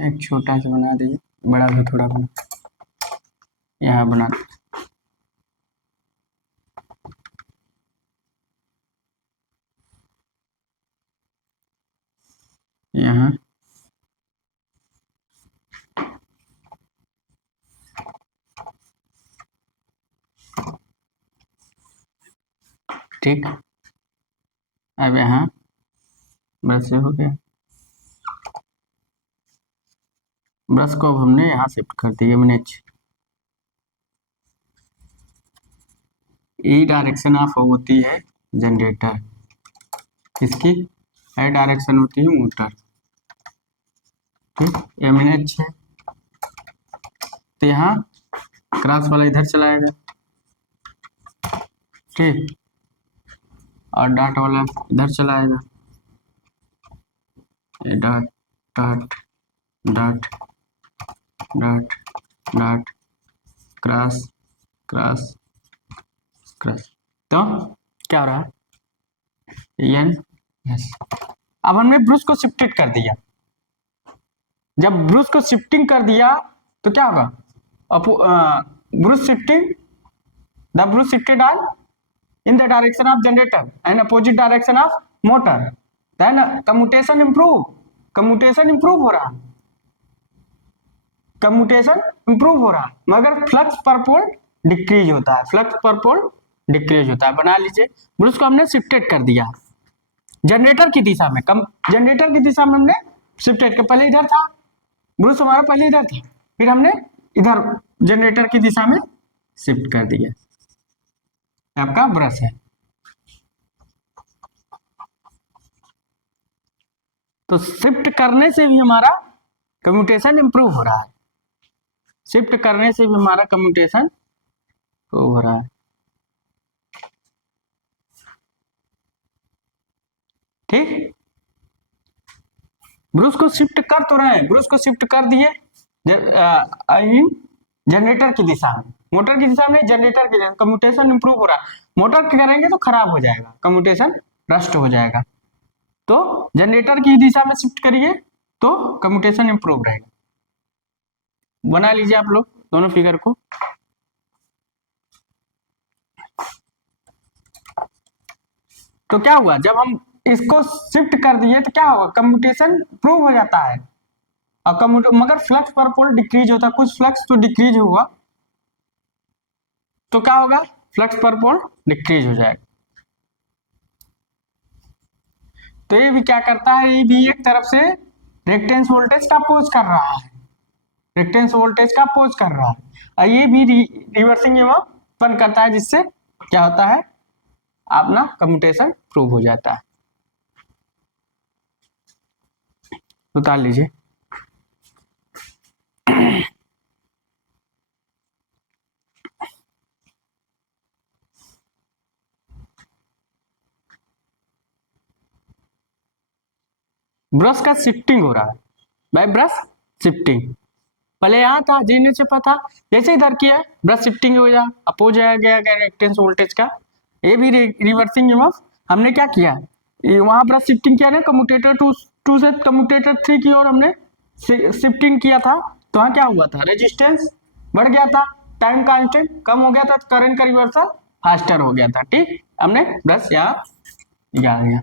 एक छोटा सा बना दीजिए, बड़ा भी थोड़ा बना, यहाँ बना यहाँ, ठीक। अब यहाँ ब्रश से हो गया, ब्रश को अब हमने यहाँ शिफ्ट कर दिया मैंने। ई डायरेक्शन ऑफ होती है जनरेटर, किसकी? है डायरेक्शन होती है मोटर, ठीक। एमएनएच है, तो यहाँ क्रॉस वाला इधर चलाएगा, ठीक, और डॉट वाला इधर चलाएगा, ये dot dot dot dot dot, cross cross cross, तो क्या हो रहा है? N S. अब हमने ब्रूस को शिफ्टेड कर दिया, जब ब्रूस को शिफ्टिंग कर दिया तो क्या होगा? Bruce shifting, the brush shifted on in the direction of generator and opposite direction of motor, then commutation improve हो रहा, कम्यूटेशन इंप्रूव हो रहा, मगर फ्लक्स पर पोल डिक्रीज होता है, फ्लक्स पर पोल डिक्रीज होता है। बना लीजिए, ब्रूस को हमने शिफ्टेड कर दिया जनरेटर की दिशा में, जनरेटर की दिशा में हमने शिफ्टेड कर, पहले इधर था ब्रूस हमारा, पहले इधर था, फिर हमने इधर जनरेटर की दिशा में शिफ्ट कर दिया। आपका ब्रश है, तो शिफ्ट करने से भी हमारा कम्यूटेशन इंप्रूव हो रहा है, शिफ्ट करने से भी हमारा कम्यूटेशन इंप्रूव हो रहा है, ठीक। ब्रूस को शिफ्ट कर तो रहे हैं, ब्रूस को शिफ्ट कर दिए जनरेटर की दिशा में, मोटर की दिशा में, जनरेटर की दिशा, कम्यूटेशन इंप्रूव हो रहा है। मोटर करेंगे तो खराब हो जाएगा, कम्यूटेशन रस्ट हो जाएगा, तो जनरेटर की दिशा में शिफ्ट करिए तो कम्यूटेशन इंप्रूव रहेगा। बना लीजिए आप लोग दोनों फिगर को। तो क्या हुआ, जब हम इसको शिफ्ट कर दिए तो क्या होगा? कम्यूटेशन इंप्रूव हो जाता है, और मगर फ्लक्स पर पोल डिक्रीज होता है, कुछ फ्लक्स तो डिक्रीज हुआ, तो क्या होगा? फ्लक्स पर पोल डिक्रीज हो जाएगा। तो ये भी क्या करता है, ये भी एक तरफ से रेक्टेंस वोल्टेज का अपोज कर रहा है, रेक्टेंस वोल्टेज का अपोज कर रहा है, और ये भी रिवर्सिंग ईएमएफ उत्पन्न करता है, जिससे क्या होता है? अपना कम्यूटेशन प्रूव हो जाता है। उतार लीजिए। ब्रश का शिफ्टिंग हो रहा है भाई, ब्रश शिफ्टिंग पहले यहाँ था, जीने से पता, जैसे इधर किया ब्रश शिफ्टिंग हो गया, अपोज आ गया रेक्टेंस वोल्टेज का, ये भी रिवर्सिंग ईएमएफ। हमने क्या किया, वहां ब्रश शिफ्टिंग किया ना, कम्यूटेटर टू से कम्यूटेटर 3 की ओर हमने शिफ्टिंग किया था, तो वहां क्या हुआ था? रेजिस्टेंस बढ़ गया था, टाइम कांस्टेंट कम हो गया था, करंट का रिवर्सल फास्टर हो गया था, ठीक। हमने ब्रश यहाँ गया।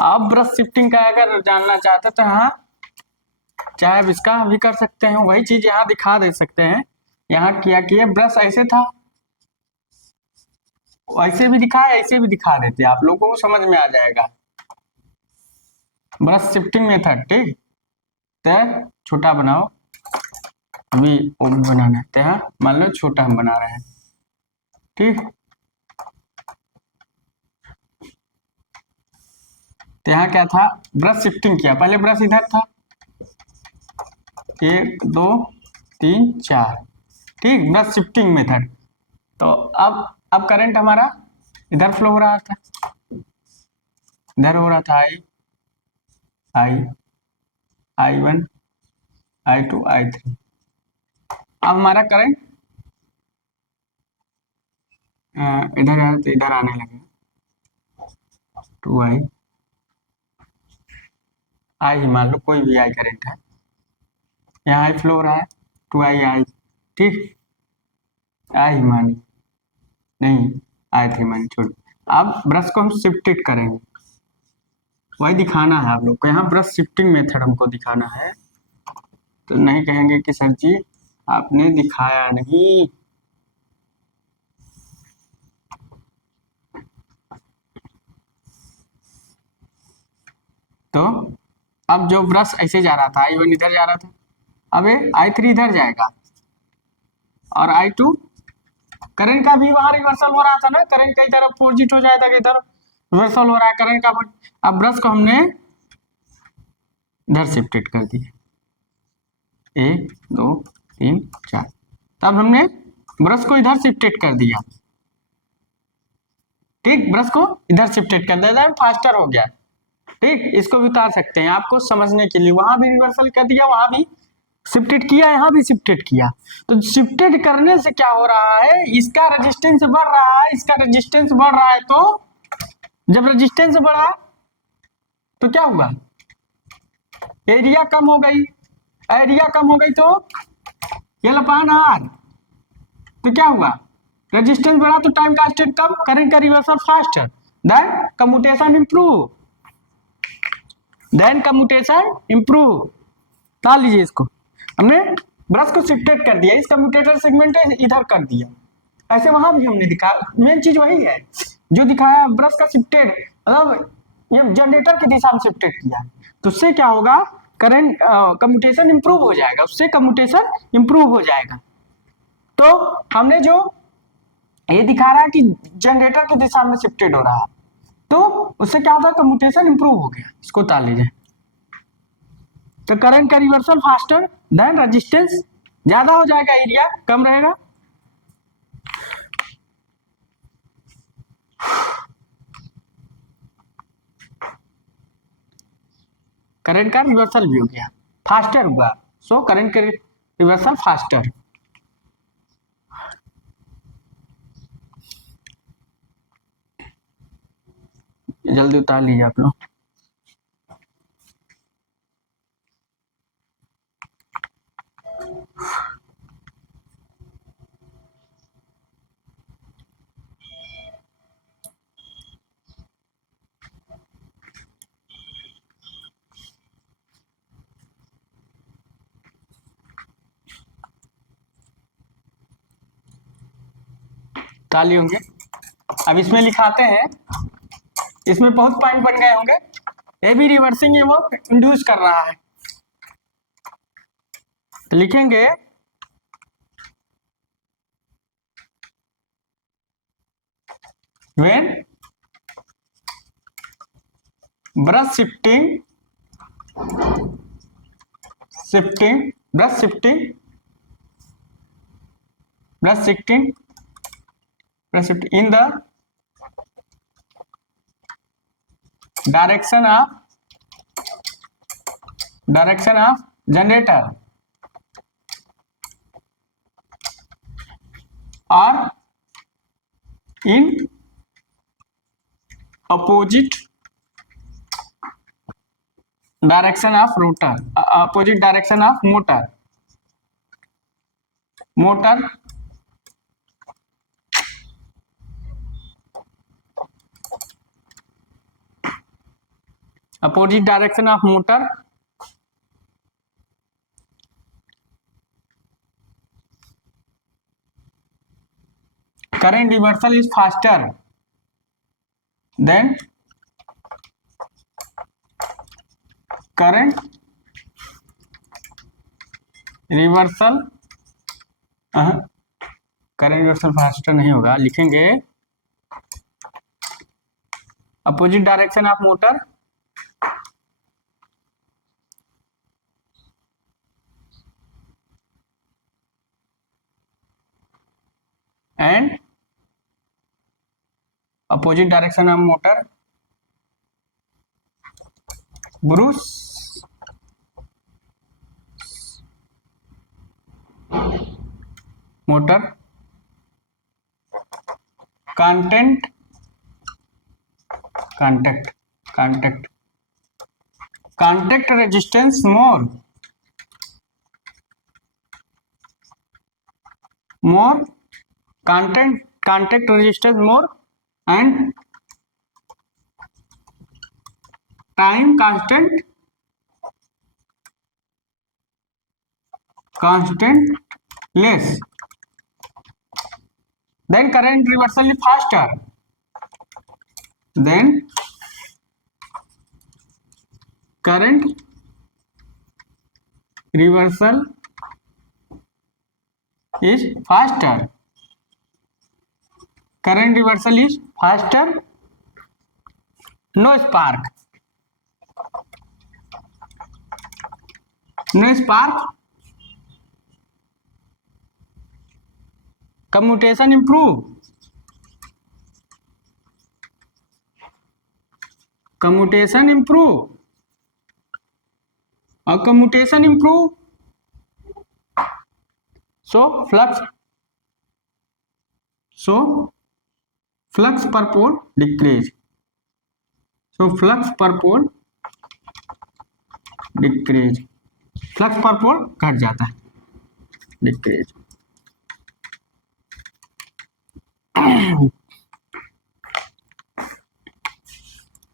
आप ब्रश शिफ्टिंग का अगर जानना चाहते तो हाँ, चाहे अब इसका भी कर सकते हैं, वही चीज यहाँ दिखा दे सकते हैं। यहाँ किया कि ब्रश ऐसे था, ऐसे भी दिखा है, ऐसे भी दिखा देते, आप लोगों को समझ में आ जाएगा। ब्रश शिफ्टिंग मेथड, ठीक। तो छोटा बनाओ, अभी वो भी बनाना है, तो मान लो छोटा हम बना रहे हैं, ठीक। तो यहाँ क्या था, ब्रश शिफ्टिंग किया, पहले ब्रश इधर था, 1 2 3 4, ठीक, ब्रश शिफ्टिंग मेथड। तो अब करंट हमारा इधर फ्लो हो रहा था, इधर हो रहा था I1 I2 I3। अब हमारा करंट इधर आया तो इधर आने लगे, 2I आई ही मान लो, कोई भी आई करंट है, यहाँ आई फ्लो हो रहा है, 2I ठीक, आई ही मानी, नहीं आई थी मानी, छोड़। अब ब्रश को हम शिफ्टेड करेंगे, वही दिखाना है आप लोग को, यहाँ ब्रश शिफ्टिंग मेथड हमको दिखाना है, तो नहीं कहेंगे कि सर जी आपने दिखाया नहीं। तो अब जो ब्रश ऐसे जा रहा था, I1 इधर जा रहा था, अब ये I3 इधर जाएगा और I2 करंट का भी वहां रिवर्सल हो रहा था ना, करंट का इधर अपोजिट हो जाएगा कि इधर रिवर्सल हो रहा है करंट का। अब ब्रश को हमने इधर शिफ्टेड कर दिया, 1 2 3 4, तब हमने ब्रश को इधर शिफ्टेड कर दिया, ठीक, ब्रश को इधर शिफ्टेड कर दिया, फास्टर हो गया, ठीक। इसको भी उतार सकते हैं आपको समझने के लिए, वहां भी रिवर्सल कर दिया, वहां भी शिफ्टेड किया, यहाँ भी शिफ्टेड किया। तो शिफ्टेड करने से क्या हो रहा है, इसका रेजिस्टेंस बढ़ रहा है, इसका रेजिस्टेंस बढ़ रहा है, तो जब रेजिस्टेंस बढ़ा तो क्या हुआ, एरिया कम हो गई, एरिया कम हो गई तो L/R, तो क्या हुआ, रेजिस्टेंस बढ़ा तो टाइम का स्टेट कम, करंट का reversal faster, then commutation improve, then commutation improve. डाल लीजिए इसको, हमने ब्रश को शिफ्टेड कर दिया, इस कम्यूटेटर सेगमेंट इधर कर दिया, ऐसे वहां भी हमने दिखाया, मेन चीज वही है जो दिखाया, ब्रश का शिफ्टेड, मतलब ये जनरेटर की दिशा में शिफ्टेड किया, तो उससे क्या होगा, करंट कम्यूटेशन इंप्रूव हो जाएगा, उससे कम्यूटेशन इंप्रूव हो जाएगा। तो हमने जो ये दिखा रहा है कि जनरेटर की दिशा में शिफ्टेड हो रहा है, तो उससे क्या होता है, कम्यूटेशन इंप्रूव हो गया, इसको उतार लीजिए। तो करंट का रिवर्सल फास्टर, देन रेजिस्टेंस ज्यादा हो जाएगा, एरिया कम रहेगा। करंट का रिवर्सल भी हो गया, फास्टर हुआ, सो करंट का रिवर्सल फास्टर। जल्दी उतार लीजिए आप लोग। ताली होंगे, अब इसमें लिखाते हैं, इसमें बहुत पॉइंट बन गए होंगे, ये भी रिवर्सिंग एवं इंड्यूस कर रहा है, तो लिखेंगे when brush shifting brush shifting in the direction of generator or in opposite direction of rotor, opposite direction of motor opposite direction of motor, current reversal is faster than current reversal, current reversal faster नहीं होगा, लिखेंगे opposite direction of motor and opposite direction of motor Bruce motor contact contact resistance more contact resistance more and time constant less, then current reversal is faster, then current reversal is faster, current reversal is faster, no spark, commutation improve, और commutation improve, so flux per pole decrease, flux per पोल घट जाता है, decrease.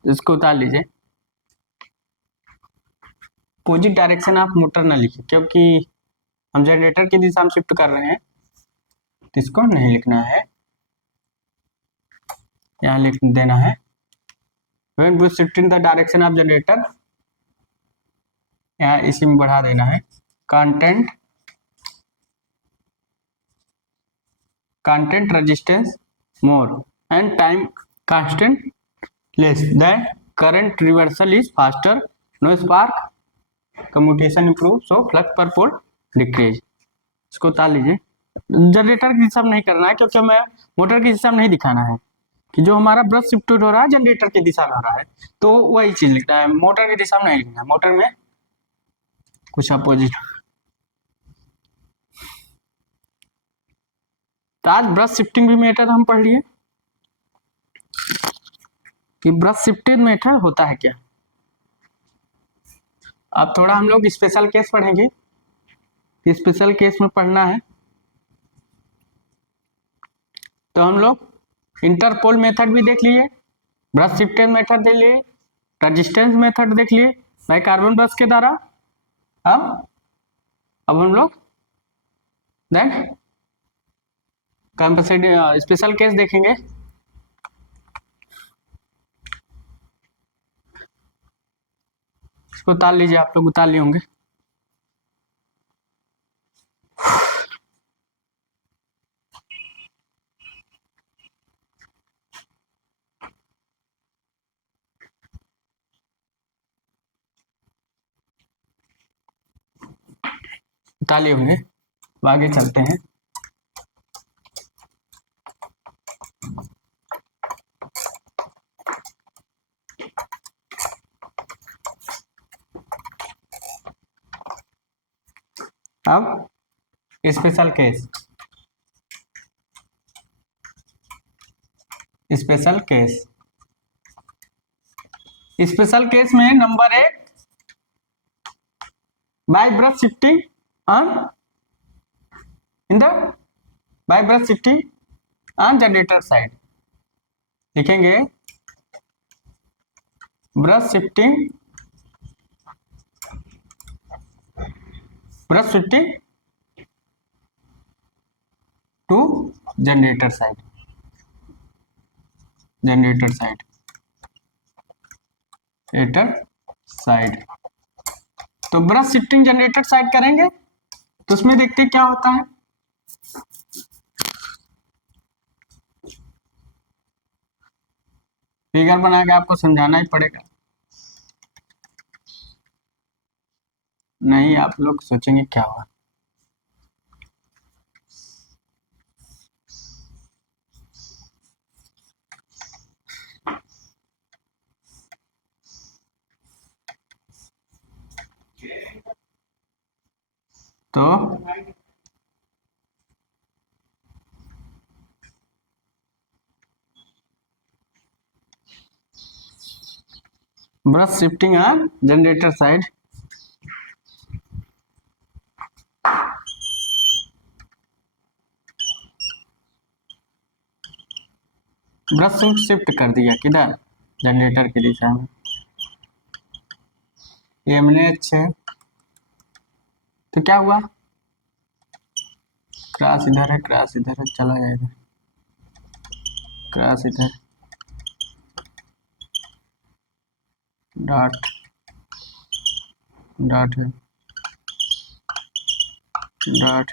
इसको उतार लीजिए। Opposite direction of motor ना लिखिए, क्योंकि हम जनरेटर की दिशा में शिफ्ट कर रहे हैं, तो इसको नहीं लिखना है, यहाँ लिख देना है when we shift in the direction of generator, यहाँ इसी में बढ़ा देना है contact resistance more and time constant less, then current reversal is faster, no spark, commutation improve, so flux per pole decrease. इसको उतार लीजिए। जनरेटर की दिशा में नहीं करना है, क्योंकि हमें मोटर की दिशा में नहीं दिखाना है कि जो हमारा ब्रश शिफ्टेड हो रहा है जनरेटर की दिशा में हो रहा है, तो वही चीज लिखना है, मोटर की दिशा में नहीं लिखना है, मोटर में कुछ अपोजिट। तो आज ब्रश शिफ्टिंग भी मेथड हम पढ़ लिए कि ब्रश शिफ्टेड मेथड होता है क्या। अब थोड़ा हम लोग स्पेशल केस पढ़ेंगे, स्पेशल केस में पढ़ना है, तो हम लोग इंटरपोल मेथड भी देख लिए, ब्रश शिफ्टेड मेथड देख लिए, रेजिस्टेंस मेथड देख लिए बाई कार्बन ब्रश के द्वारा। अब हम लोग देन कंपनसेटिंग स्पेशल केस देखेंगे। इसको उतार लीजिए, आप लोग उतार लिए होंगे। उतार लिए होंगे, आगे चलते हैं। अब स्पेशल केस, स्पेशल केस में number 1 by brush shifting on in the by brush shifting on generator side, लिखेंगे brush shifting to generator side, तो ब्रश शिफ्टिंग जनरेटर साइड करेंगे, तो उसमें देखते क्या होता है। फिगर बना के आपको समझाना ही पड़ेगा, नहीं आप लोग सोचेंगे क्या हुआ। तो brush shifting on generator side. Brush shift कर दिया किधर, जनरेटर की दिशा में। ये हमने अच्छे, तो क्या हुआ, क्रॉस इधर है, क्रॉस इधर है, चला जाएगा, क्रॉस इधर, डॉट डॉट है, डॉट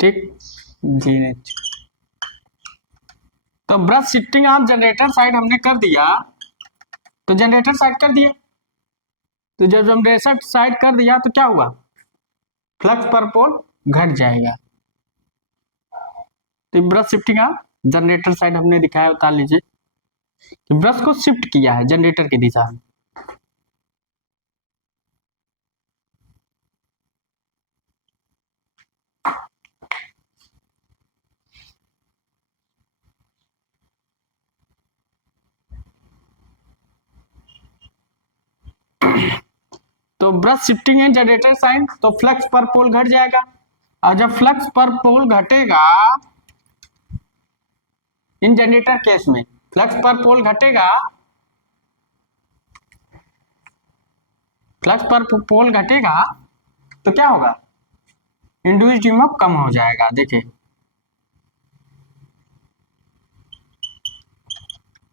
ठीक, जी। तो brush shifting on generator side हमने कर दिया, तो जनरेटर साइड कर दिया, तो जब जनरेटर साइड कर दिया तो क्या हुआ, फ्लक्स पर पोल घट जाएगा। तो brush shifting on generator side हमने दिखाया, उतार लीजिए, तो ब्रश को शिफ्ट किया है जनरेटर की दिशा में। तो ब्रश शिफ्टिंग है जनरेटर साइड, तो फ्लक्स पर पोल घट जाएगा, और जब फ्लक्स पर पोल घटेगा, इन जनरेटर केस में फ्लक्स पर पोल घटेगा, फ्लक्स पर पोल घटेगा तो क्या होगा, इंड्यूस्ड ईएमएफ कम हो जाएगा। देखिए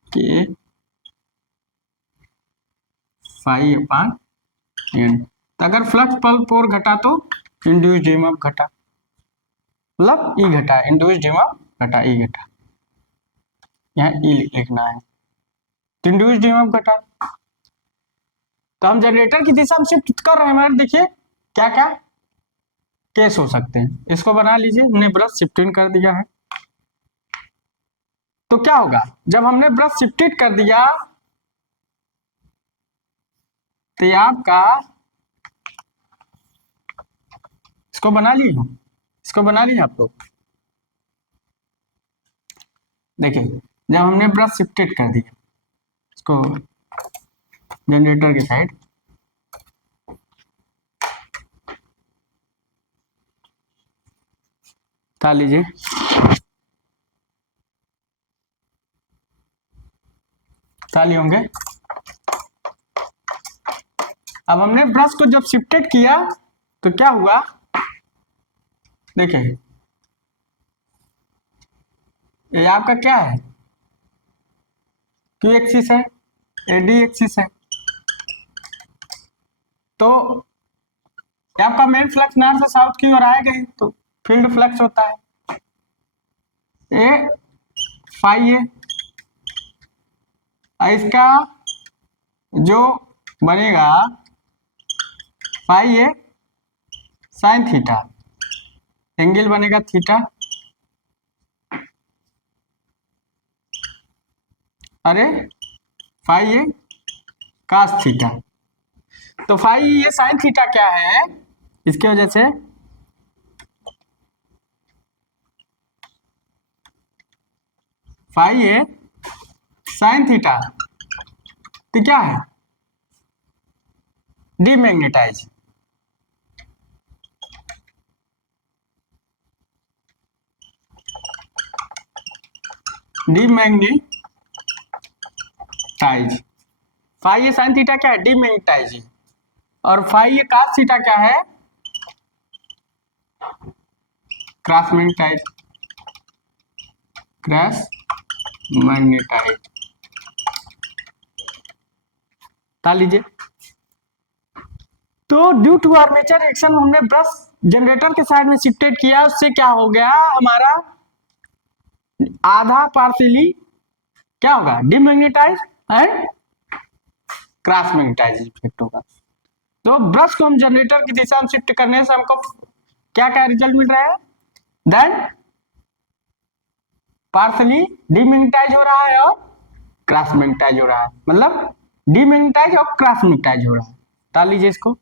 कि फाई अपान एन, तो अगर फ्लक्स पर पोल घटा तो इंड्यूस्ड ईएमएफ घटा, मतलब ई घटा, इंड्यूस्ड ईएमएफ घटा, ई घटा, यहाँ ई लिखना है, तो इंड्यूस्ड ईएमएफ घटा। तो हम जनरेटर की दिशा में शिफ्ट कर रहे हैं, हमारे देखिए क्या क्या केस हो सकते हैं, इसको बना लीजिए, हमने ब्रश शिफ्टिंग कर दिया है। तो क्या होगा, जब हमने ब्रश शिफ्टेड कर दिया तो ये आपका, इसको बना लिए हो, इसको बना लिए आप लोग, देखिए जब हमने ब्रश शिफ्टेड कर दिया इसको जनरेटर की साइड, उतार लीजिए, उतार लिए होंगे। अब हमने ब्रश को जब शिफ्टेड किया तो क्या हुआ, देखिए ये आपका क्या है, क्यू एक्सिस है, ये डी एक्सिस है, तो ये आपका मेन फ्लक्स नॉर्थ से साउथ की ओर आएगा ही, तो फील्ड फ्लक्स होता है, ये फाई है, इसका जो बनेगा फाई है साइन थीटा, एंगल बनेगा थीटा, अरे फाई है कास थीटा। तो फाई ये साइन थीटा क्या है, इसकी वजह से फाई है साइन थीटा, तो क्या है, डीमैग्नेटाइज, डीमैग्नेटाइज, फाई ये साइन थीटा क्या है, डीमैग्नेटाइज, और फाई ये कास थीटा क्या है, क्रॉस मैग्नेटाइज, क्रॉस मैग्नेटाइज, ताल लीजिए। तो ड्यू टू आर्मेचर एक्शन हमने ब्रश जनरेटर के साइड में शिफ्टेड किया, उससे क्या हो गया, हमारा आधा पार्शियली क्या होगा, demagnetize and cross magnetize effect होगा। तो ब्रश को हम जनरेटर की दिशा में शिफ्ट करने से हमको क्या क्या रिजल्ट मिल रहा है, देन पार्शियली डीमैग्नेटाइज हो रहा है और क्रॉस मैग्नेटाइज हो रहा है, मतलब डीमैग्नेटाइज और क्रॉस मैग्नेटाइज हो रहा है। डाल लीजिए इसको,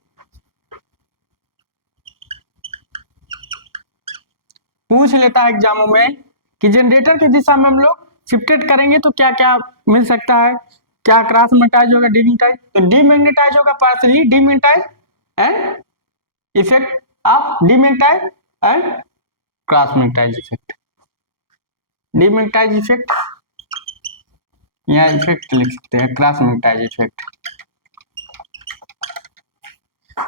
पूछ लेता है एग्जामों में कि जनरेटर की दिशा में हम लोग शिफ्टेड करेंगे तो क्या क्या मिल सकता है, क्या क्रॉस मैग्नेटाइज होगा, डीमैग्नेटाइज, तो डीमैग्नेटाइज होगा partially demagnetize and effect of demagnetize and cross magnetize effect. Demagnetize effect या इफेक्ट लिख सकते हैं, क्रॉस मैग्नेटाइज इफेक्ट।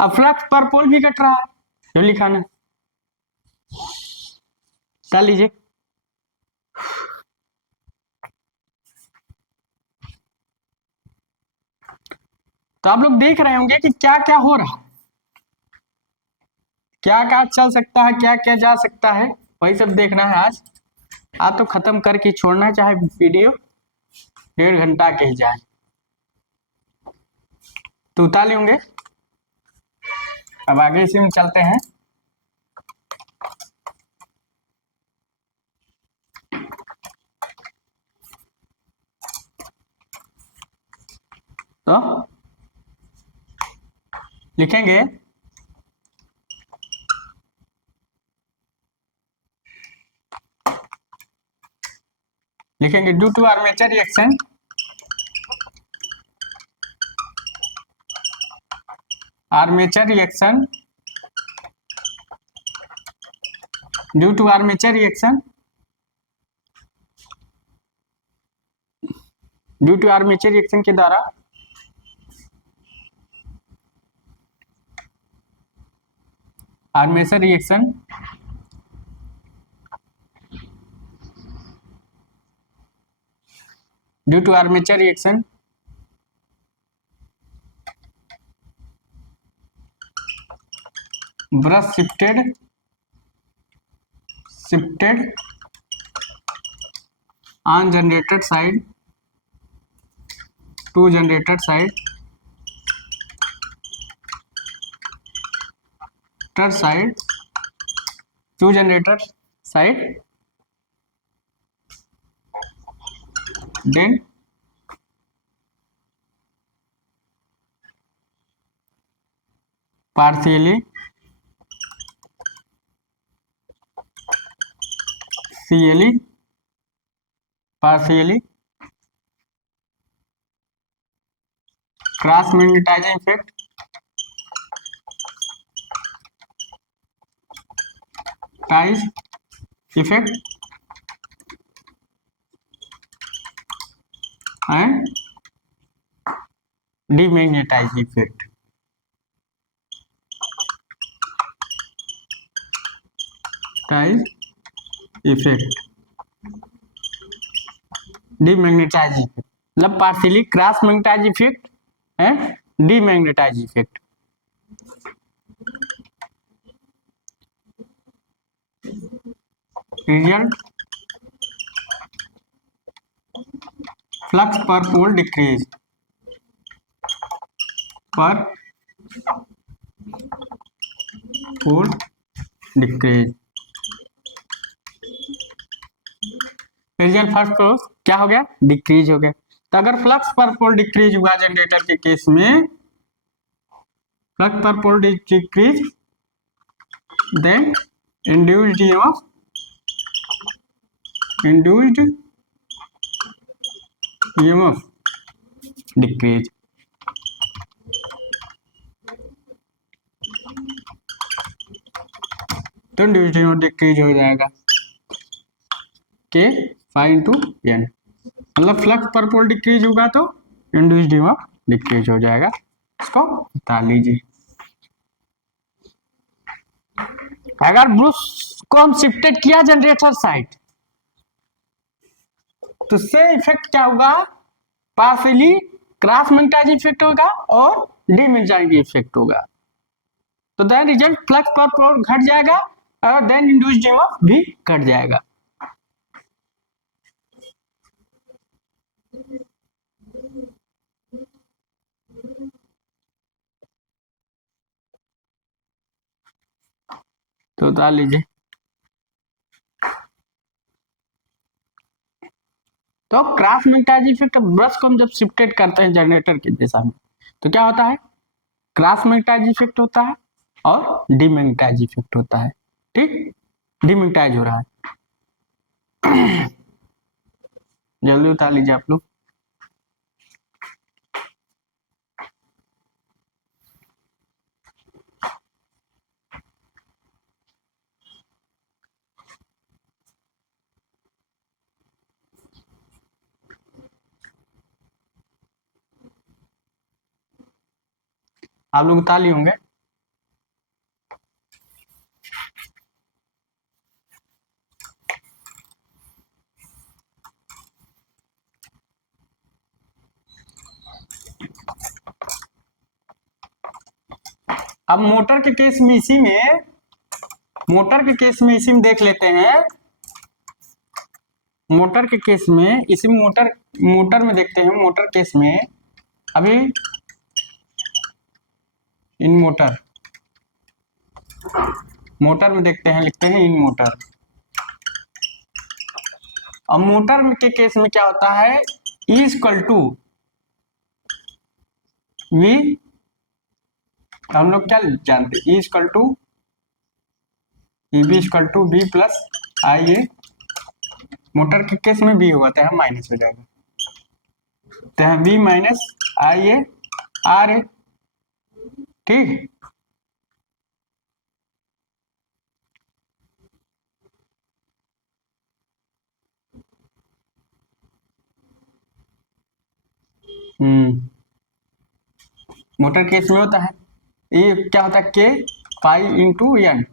अब फ्लक्स पर पोल भी कट रहा है, जो लिखाना कर लीजिए। तो आप लोग देख रहे होंगे कि क्या क्या हो रहा है, क्या क्या चल सकता है, क्या क्या जा सकता है, वही सब देखना है आज। आज तो खत्म करके छोड़ना है, चाहे वीडियो 1.5 घंटा के ही जाए। तो उतार होंगे। अब आगे इसी में चलते हैं। तो लिखेंगे due to armature reaction, armature reaction, due to armature reaction, due to armature reaction के द्वारा armature reaction due to armature reaction brush shifted on generator side to generator side to generator side, then partially cross magnetizing effect and demagnetize effect. Demagnetize effect मतलब partially cross magnetize effect and demagnetize effect. Result flux per pole decrease, result first को क्या हो गया, decrease हो गया। तो अगर flux per pole decrease हुआ जनरेटर के केस में, flux per pole decrease, then induced EMF decrease. तो इंड्यूस्ड ईएमएफ डिक्रीज हो जाएगा के फाइ इंटू एन, मतलब फ्लक्स पर पोल डिक्रीज होगा तो इंड्यूस्ड ईएमएफ डिक्रीज हो जाएगा। इसको बता लीजिए। अगर ब्रूस को हम शिफ्टेड किया जनरेटर साइड तो से इफेक्ट क्या होगा, पार्शियली क्रॉस मैग्नेटाइज इफेक्ट होगा और डीमैग्नेटाइज इफेक्ट होगा। तो देन रिजल्ट फ्लक्स पर पोल घट जाएगा और देन इंड्यूस्ड ईएमएफ भी घट जाएगा। तो बता लीजिए। तो क्रॉस मैग्नेटाइज इफेक्ट ब्रश को हम जब शिफ्टेड करते हैं जनरेटर की दिशा में तो क्या होता है, क्रॉस मैग्नेटाइज इफेक्ट होता है और डीमैग्नेटाइज इफेक्ट होता है। ठीक, डीमैग्नेटाइज हो रहा है। जल्दी उतार लीजिए आप लोग। आप लोग उतार लिए होंगे। अब मोटर के केस में इसी में देख लेते हैं। मोटर के केस में इसी मोटर में देखते हैं। मोटर केस में अभी इन मोटर में देखते हैं, लिखते हैं इन मोटर। अब मोटर के केस में क्या होता है, E इक्वल टू वी, हम लोग क्या जानते हैं, E equal to B equal to B plus I A. Motor के केस में बी होगा तो यहाँ माइनस हो जाएगा, तो यहाँ B minus I A R A. ठीक, मोटर केस में होता है ये क्या होता है, के पाई इंटू एन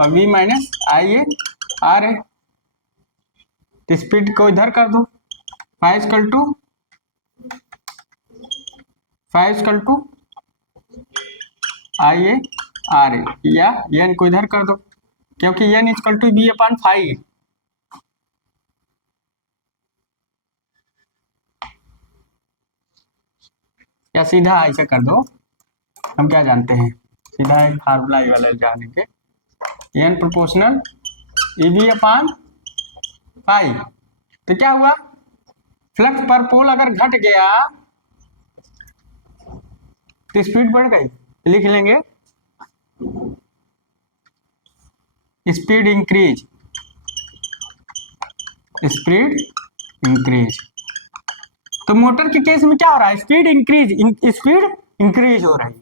और V minus I A R A. तो स्पीड को इधर कर दो, five equal to I A R A, या एन को इधर कर दो क्योंकि N equal to B upon 5। या सीधा ऐसा कर दो, हम क्या जानते हैं, सीधा एक फार्मूला वाला जानेंगे, N proportional E B upon 5। तो क्या हुआ, फ्लक्स पर पोल अगर घट गया तो स्पीड बढ़ गई। लिख लेंगे स्पीड इंक्रीज, तो मोटर के केस में क्या हो रहा है, स्पीड इंक्रीज हो रही है।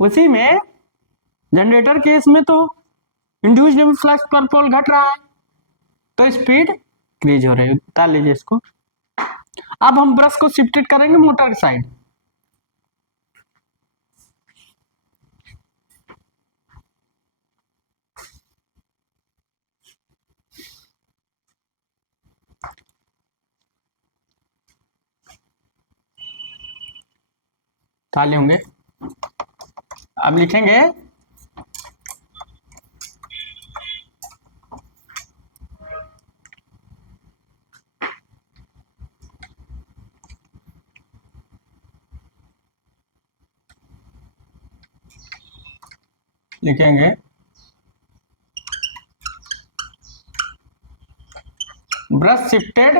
उसी में जनरेटर केस में तो इंड्यूस्ड फ्लक्स पर पोल घट रहा है तो स्पीड इंक्रीज हो रही है। उतार लीजिए इसको। अब हम ब्रश को शिफ्टेड करेंगे मोटर साइड। ताले होंगे, अब लिखेंगे brush shifted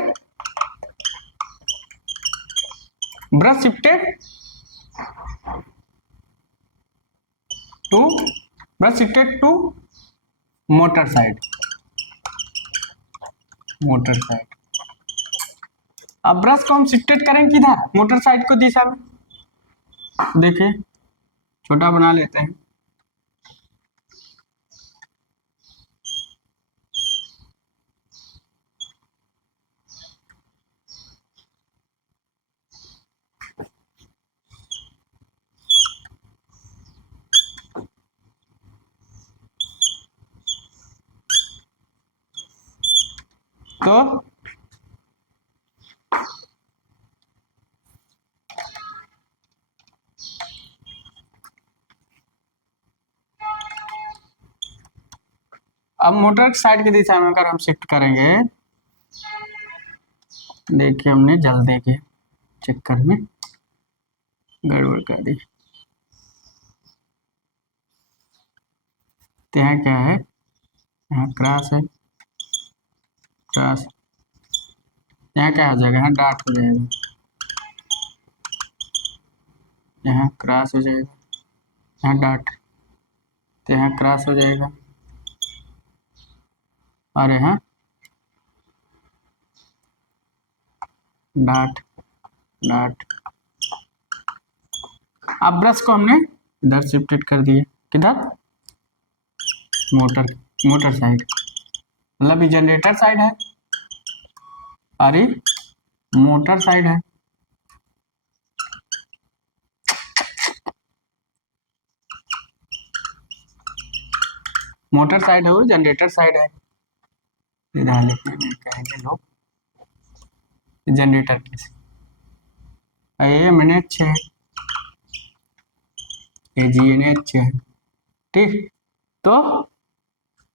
to motor side. अब ब्रश को हम शिफ्टेड करेंगे किधर, मोटर साइड को दिशा में। देखिए छोटा बना लेते हैं। तो अब मोटर साइड की दिशा में अगर हम शिफ्ट करेंगे, देखिए हमने जल्दी के चक्कर में गड़बड़ कर दी। तो यहाँ क्या है, यहाँ क्रॉस है, यहाँ क्या हो जाएगा, यहाँ डॉट हो जाएगा, यहाँ क्रॉस हो जाएगा, यहाँ डॉट, तो यहाँ क्रॉस हो जाएगा। अरे हाँ, डॉट डॉट। अब ब्रश को हमने इधर शिफ्टेड कर दिए, किधर, मोटर मोटर साइड, मतलब ये जनरेटर साइड है और ये मोटर साइड है। मोटर साइड है वो जनरेटर साइड है, इधर लिखने में कहेंगे लोग जनरेटर केस। ये मैंने अच्छे है, ये जी एन अच्छे है, ठीक। तो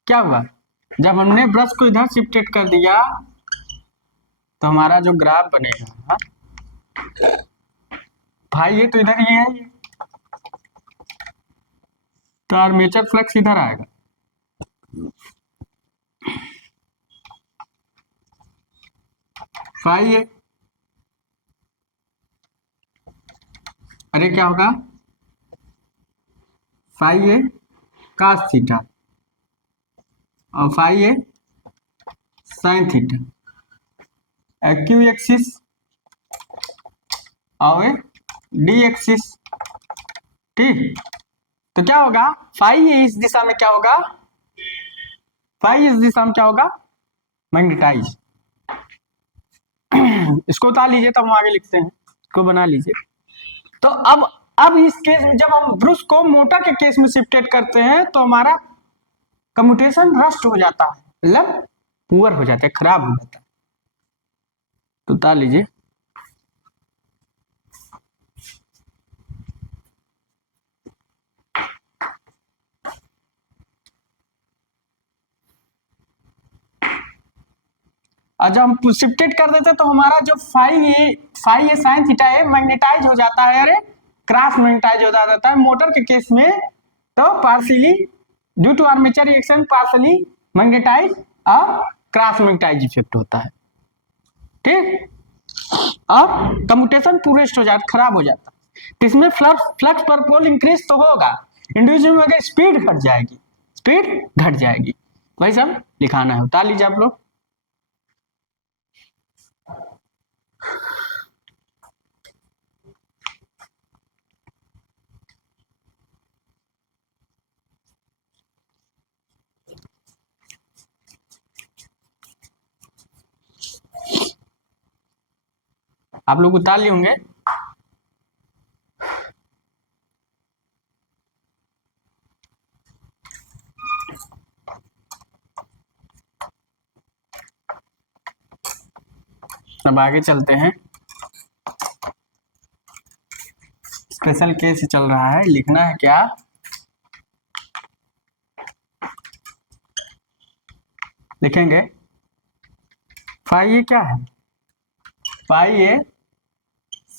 क्या हुआ, जब हमने ब्रश को इधर शिफ्टेड कर दिया तो हमारा जो ग्राफ बनेगा, हाँ भाई ये तो इधर ही है ये, तो आर्मेचर फ्लक्स इधर आएगा, फाई है, अरे क्या होगा, फाई है कास थीटा और फाई है साइन थीटा, क्यू एक्सिस और डी एक्सिस, ठीक। तो क्या होगा, फाई इस दिशा में क्या होगा, फाई इस दिशा में क्या होगा, मैग्नेटाइज। इसको उतार लीजिए तब हम आगे लिखते हैं, इसको बना लीजिए। तो अब इस केस में जब हम ब्रश को मोटर के केस में शिफ्टेड करते हैं तो हमारा कम्यूटेशन रस्ट हो जाता है, मतलब पुअर हो जाता है, खराब हो जाता है। तो उतार लीजिए। और जब हम शिफ्टेड कर देते तो हमारा जो फाई ए साइन थीटा है मैग्नेटाइज हो जाता है, अरे क्रॉस मैग्नेटाइज हो जाता है मोटर के केस में, तो partially due to armature reaction partially magnetize और क्रॉस मैग्नेटाइज इफेक्ट होता है, ठीक। और कम्यूटेशन पूरेस्ट हो जाता, खराब हो जाता है। इसमें फ्लक्स पर पोल इंक्रीज तो होगा, इंडिविजुअल में अगर स्पीड घट जाएगी, स्पीड घट जाएगी, वही सब लिखाना है, उतार लीजिए आप लोग। आप लोग उतार लिए होंगे। अब आगे चलते हैं, स्पेशल केस चल रहा है, लिखना है क्या, लिखेंगे फाई ये क्या है, फाई ये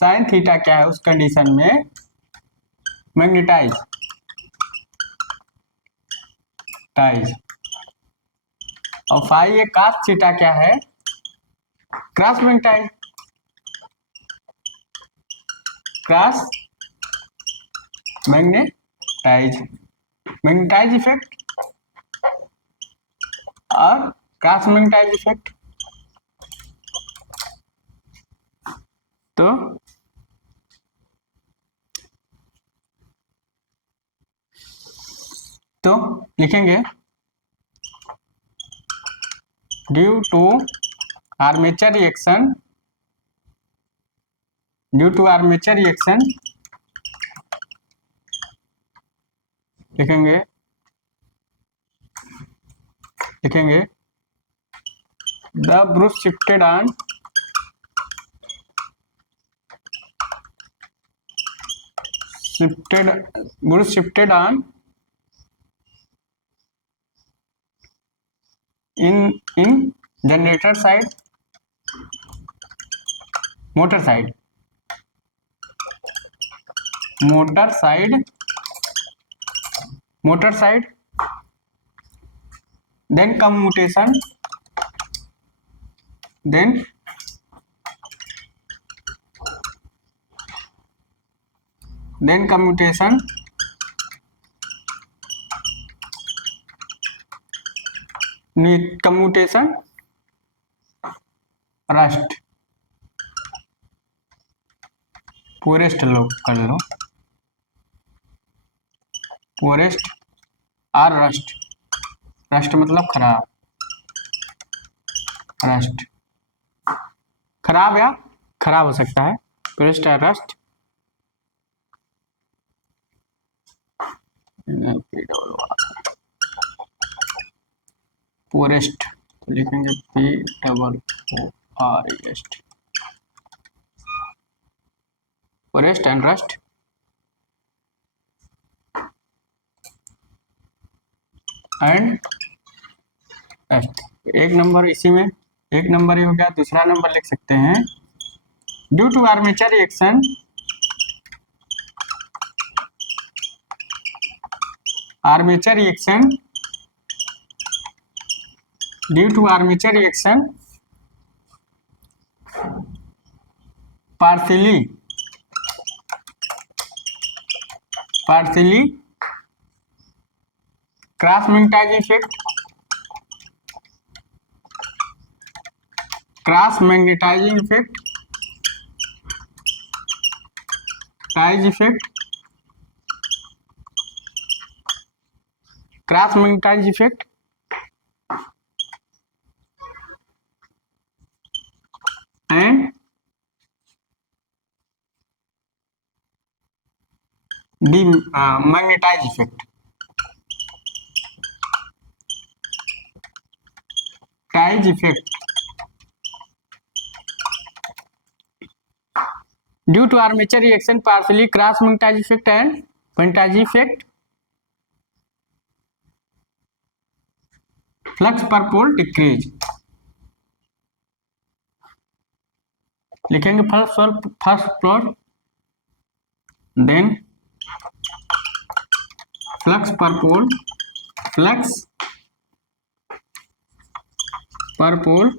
साइन थीटा क्या है उस कंडीशन में, मैग्नेटाइज टाइज, और फाई ये कास थीटा क्या है, cross magnetize, cross magnetize, magnetize effect और क्रॉस मैग्नेटाइज इफेक्ट। तो लिखेंगे due to armature reaction, due to armature reaction, लिखेंगे लिखेंगे the brush shifted on brush shifted on in generator side, motor side, then commutation, then commutation, commutation worst, poorest लोग कर लो, poorest और worst, worst मतलब खराब, रस्ट खराब या खराब हो सकता है, पुअरेस्ट और रस्ट, पुअरेस्ट तो लिखेंगे POOREST, poorest and rust and rust. एक नंबर इसी में, एक नंबर ही हो गया। दूसरा नंबर लिख सकते हैं, due to armature reaction, armature reaction, due to armature reaction partially cross magnetizing effect, cross magnetizing effect, ties effect, cross magnetizing effect and magnetized effect, ties effect, due to armature reaction partially cross magnetizing effect and magnetizing effect, flux per pole decrease, लिखेंगे first floor, then flux per पोल, flux per पोल,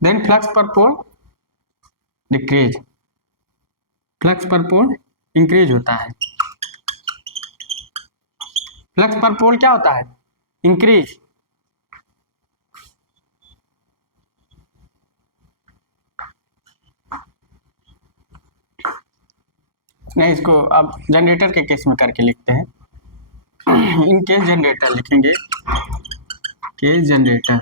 then flux per pole decrease, flux per pole increase होता है, flux per पोल क्या होता है, increase. नहीं, इसको अब generator के केस में करके लिखते हैं। इन केस जनरेटर लिखेंगे, केस जनरेटर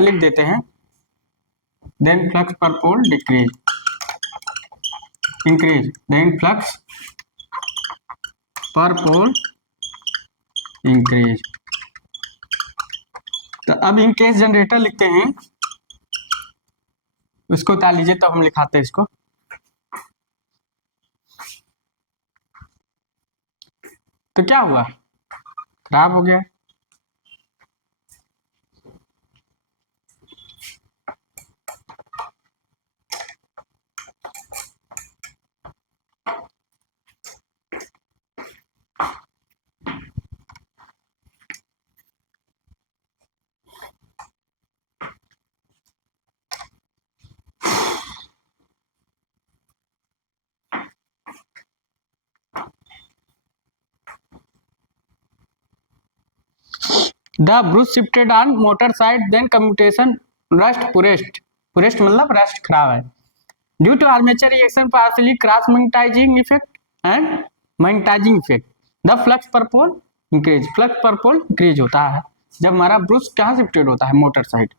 लिख देते हैं, then flux per pole decrease, increase, then flux per pole increase. तो अब इन केस जनरेटर लिखते हैं, उसको उतार लीजिए, तो हम लिखाते हैं इसको। तो क्या हुआ, खराब हो गया। The brush shifted on motor side, then commutation rust पुरेस्ट, पुरेस्ट मतलब रस्ट खराब है, due to armature reaction partially cross magnetizing effect and magnetizing effect, the flux per pole increase, flux per pole increase होता है जब हमारा ब्रूश कहाँ shifted होता है, मोटर साइड।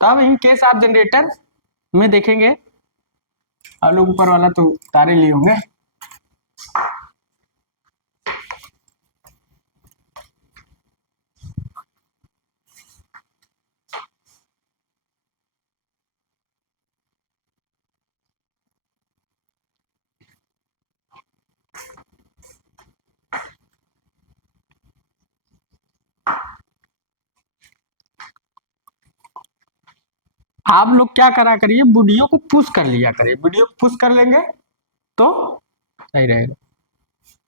तो अब इन केस आप जनरेटर में देखेंगे, आप लोग ऊपर वाला तो तारे लिए होंगे, आप लोग क्या करा करिए, वीडियो को पुश कर लिया करिए, वीडियो को पुश कर लेंगे तो सही रहेगा।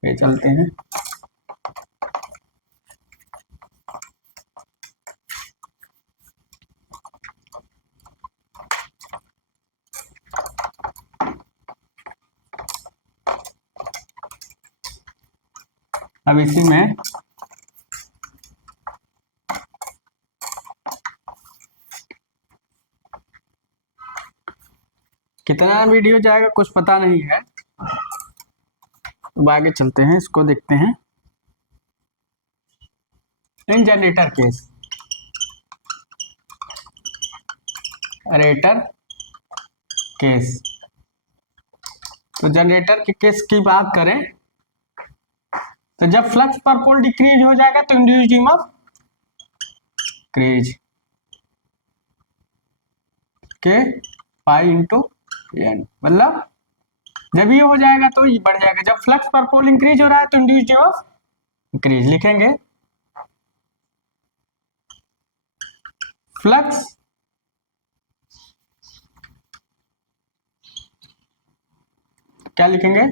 ये चलते हैं, अब इसी में कितना वीडियो जाएगा कुछ पता नहीं है। अब आगे चलते हैं, इसको देखते हैं। इन जनरेटर केस, रेटर केस, तो जनरेटर के केस की बात करें तो जब फ्लक्स पर पोल डिक्रीज हो जाएगा तो इंड्यूस्ड ईएमएफ क्रीज के पाई इंटू एन, मतलब जब ये हो जाएगा तो ये बढ़ जाएगा, जब फ्लक्स पर पोल इंक्रीज हो रहा है तो इंड्यूस्ड ईएमएफ इंक्रीज लिखेंगे। फ्लक्स क्या लिखेंगे,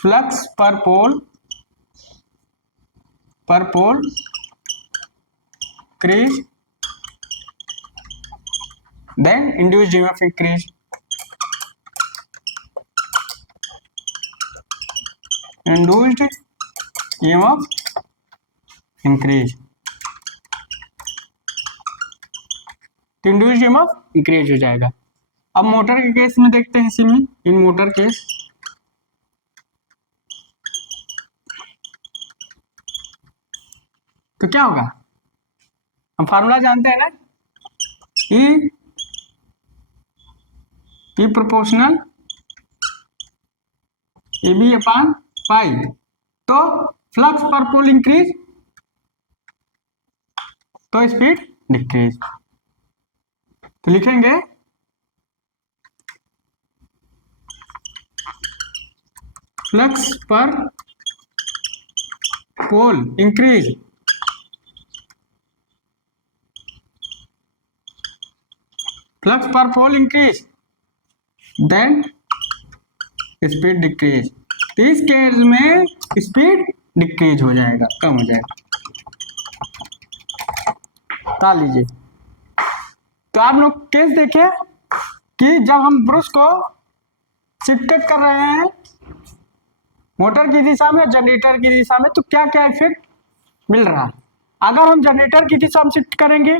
फ्लक्स पर पोल increase then induced EMF increase, induced EMF increase, तो इंड्यूस्ड ईएमएफ इंक्रीज हो जाएगा। अब मोटर के केस में देखते हैं, इसी में इन मोटर केस तो क्या होगा, हम फार्मूला जानते हैं ना, ई प्रोपोर्शनल ए बी अपान पाई, तो फ्लक्स पर पोल इंक्रीज तो स्पीड डिक्रीज, तो लिखेंगे flux per pole increase flux per pole increase then speed decrease, तो इस केस में स्पीड डिक्रीज हो जाएगा, कम हो जाएगा। बता लीजिए, तो आप लोग केस देखे कि जब हम ब्रश को शिफ्टेड कर रहे हैं मोटर की दिशा में जनरेटर की दिशा में, तो क्या क्या इफेक्ट मिल रहा है। अगर हम जनरेटर की दिशा में शिफ्ट करेंगे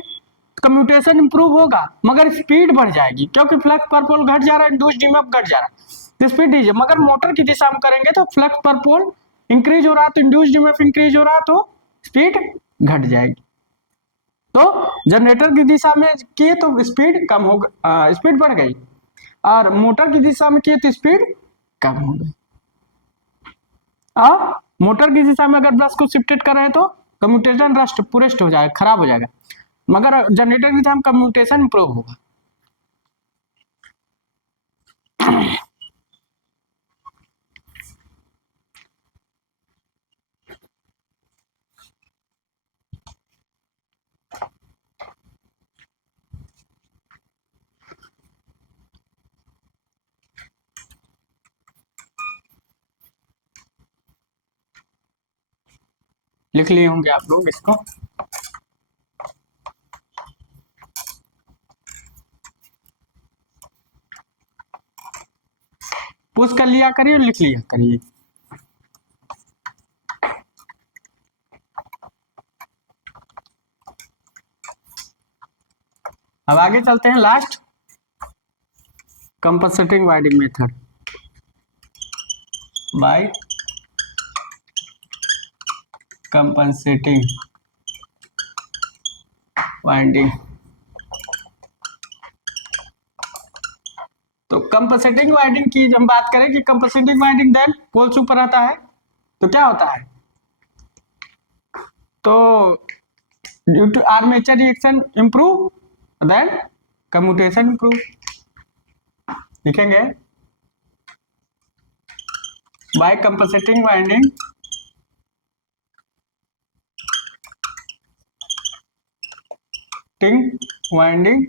तो कम्यूटेशन इंप्रूव होगा मगर स्पीड बढ़ जाएगी, क्योंकि फ्लक्स पर पोल घट जा रहा है, इंड्यूस्ड ईएमएफ घट जा रहा है, स्पीड दीजिए। मगर मोटर की दिशा में करेंगे तो फ्लक्स पर पोल इंक्रीज हो रहा है तो इंड्यूस्ड ईएमएफ इंक्रीज हो रहा है, तो स्पीड घट जाएगी। तो जनरेटर की दिशा में किए तो स्पीड कम हो गई, स्पीड बढ़ गई, और मोटर की दिशा में किए तो स्पीड कम हो गई। और मोटर की दिशा में अगर ब्रश को शिफ्टेड कर रहे हैं तो कम्यूटेशन रस्ट पुरेस्ट हो जाएगा, खराब हो जाएगा, मगर जनरेटर की दिशा में कम्यूटेशन इंप्रूव होगा। लिख लिए होंगे आप लोग इसको, पुश कर लिया करिए और लिख लिया करिए। अब आगे चलते हैं, last compensating winding method by compensating winding. तो कंपनसेटिंग वाइंडिंग की हम बात करें कि कंपनसेटिंग वाइंडिंग देन पोल्स ऊपर आता है तो क्या होता है, तो due to armature reaction improve then commutation improve, लिखेंगे बाय कंपनसेटिंग वाइंडिंग वाइंडिंग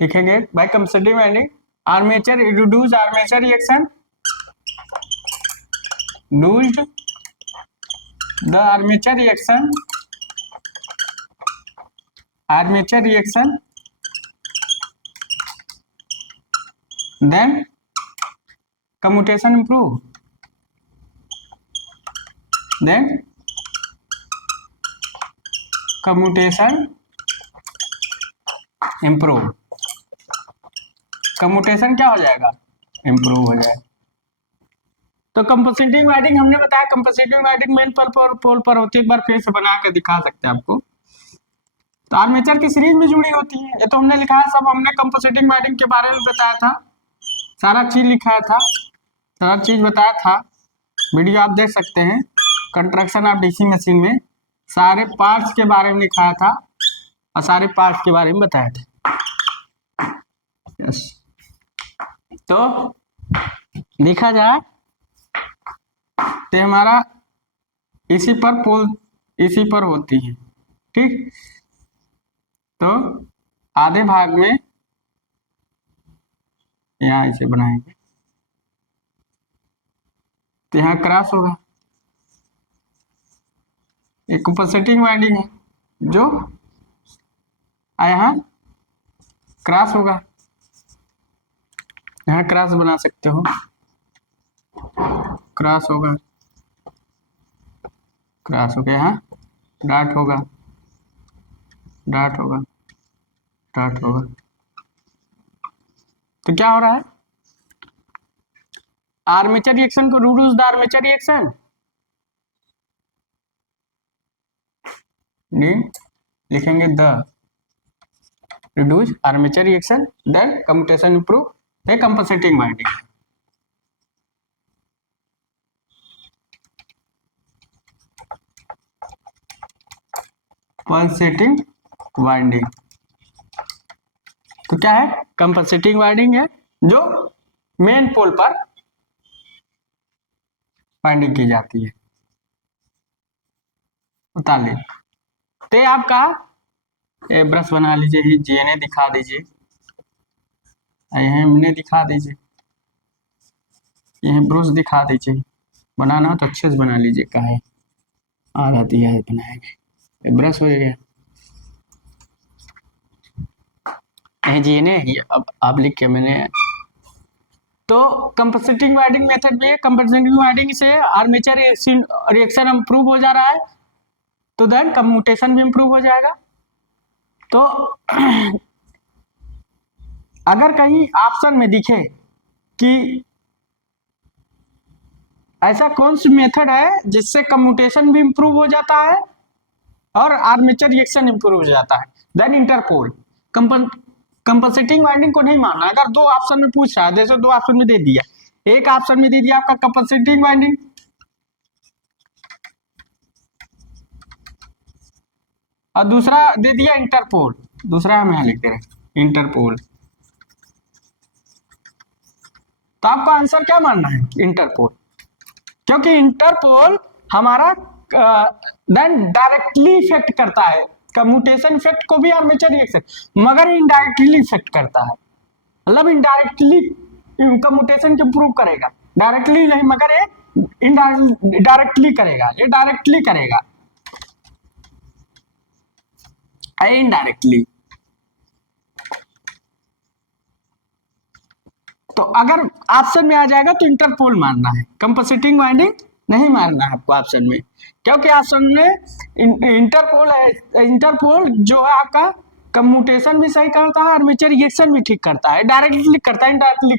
लिखेंगे by compensating winding armature reduce armature reaction reduced the armature reaction then commutation improve, then commutation improve, commutation क्या हो जाएगा, इंप्रूव हो जाएगा। तो compensating winding हमने बताया, कंपनसेटिंग वाइंडिंग मेन पोल पर होती है। एक बार फिर से बना के दिखा सकते हैं आपको। तो आर्मेचर की सीरीज में जुड़ी होती है, ये तो हमने लिखा है सब, हमने कंपनसेटिंग वाइंडिंग के बारे में बताया था, सारा चीज लिखा था, सारा चीज बताया था, वीडियो आप देख सकते हैं। कंस्ट्रक्शन ऑफ डीसी मशीन में सारे पार्ट्स के बारे में लिखा था और सारे पार्ट्स के बारे में बताया था। यस, तो देखा जाए तो हमारा इसी पर पोल इसी पर होती है, ठीक। तो आधे भाग में यहाँ इसे बनाएंगे तो यहाँ क्रॉस होगा, एक कंपनसेटिंग वाइंडिंग है जो यहाँ क्रॉस होगा, यहाँ क्रॉस बना सकते हो, क्रॉस होगा, क्रॉस हो गया, यहाँ डॉट होगा, डॉट होगा, डॉट होगा। तो क्या हो रहा है, आर्मेचर रिएक्शन को रिड्यूस द आर्मेचर रिएक्शन, लिखेंगे the reduce armature reaction, then commutation improve, the compensating winding. Compensating winding तो क्या है, कंपनसेटिंग वाइंडिंग है जो मेन पोल पर वाइंडिंग की जाती है। बता ली तो आपका ब्रश बना लीजिए, जीएनए दिखा दीजिए, हमने दिखा दीजिए, यह ब्रश दिखा दीजिए, बनाना हो तो अच्छे से बना लीजिए, काहे आ जाती है बनाएंगे, ब्रश हो गया, जीएनए अब आप लिख के मैंने। तो कंपनसेटिंग वाइंडिंग मेथड में, कंपनसेटिंग वाइंडिंग से आर्मेचर रिएक्शन इंप्रूव हो जा रहा है, तो देन कम्यूटेशन भी इंप्रूव हो जाएगा। तो अगर कहीं ऑप्शन में दिखे कि ऐसा कौन सी मेथड है जिससे कम्यूटेशन भी इंप्रूव हो जाता है और आर्मेचर रिएक्शन इंप्रूव हो जाता है, देन इंटरपोल। कंपनसेटिंग वाइंडिंग को नहीं मानना। अगर दो ऑप्शन में पूछ रहा है, जैसे दो ऑप्शन में दे दिया, एक ऑप्शन में दे दिया आपका कंपनसेटिंग वाइंडिंग और दूसरा दे दिया इंटरपोल, दूसरा हम यहाँ लिखते रहे इंटरपोल, तो आपका आंसर क्या मानना है, इंटरपोल, क्योंकि इंटरपोल हमारा देन डायरेक्टली इफेक्ट करता है, कम्यूटेशन इफेक्ट को भी आर्मेचर रिएक्शन, मगर इनडायरेक्टली इफेक्ट करता है, मतलब इनडायरेक्टली कम्यूटेशन को इंप्रूव करेगा, डायरेक्टली नहीं मगर ये इनडायरेक्टली करेगा, ये डायरेक्टली करेगा, इनडायरेक्टली। तो अगर ऑप्शन में आ जाएगा तो इंटरपोल मानना है, कंपनसेटिंग वाइंडिंग नहीं मानना है आपको ऑप्शन में, क्योंकि ऑप्शन में इंटरपोल है, इंटरपोल जो है आपका कम्यूटेशन भी सही करता है, आर्मेचर रिएक्शन भी ठीक करता है, डायरेक्टली करता है, इनडायरेक्टली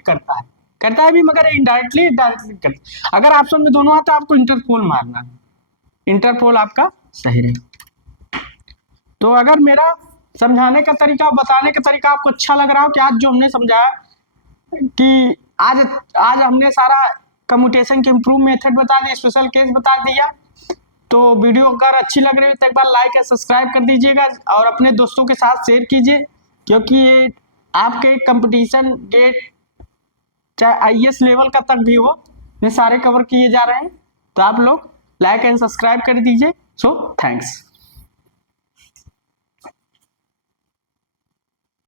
करता है भी, मगर इनडायरेक्टली डायरेक्टली करता है। अगर ऑप्शन में दोनों आता है आपको इंटरपोल मारना है, इंटरपोल आपका सही रहेगा। तो अगर मेरा समझाने का तरीका, बताने का तरीका आपको अच्छा लग रहा हो कि आज जो हमने समझाया कि आज हमने सारा कम्यूटेशन के इंप्रूव मेथड बता दिया, स्पेशल केस बता दिया, तो वीडियो अगर अच्छी लग रही है तो एक बार लाइक या सब्सक्राइब कर दीजिएगा और अपने दोस्तों के साथ शेयर कीजिए, क्योंकि ये आपके कंपटीशन गेट चाहे आईएएस लेवल का तक भी हो, ये सारे कवर किए जा रहे हैं, तो आप लोग लाइक एंड सब्सक्राइब कर दीजिए। So thanks.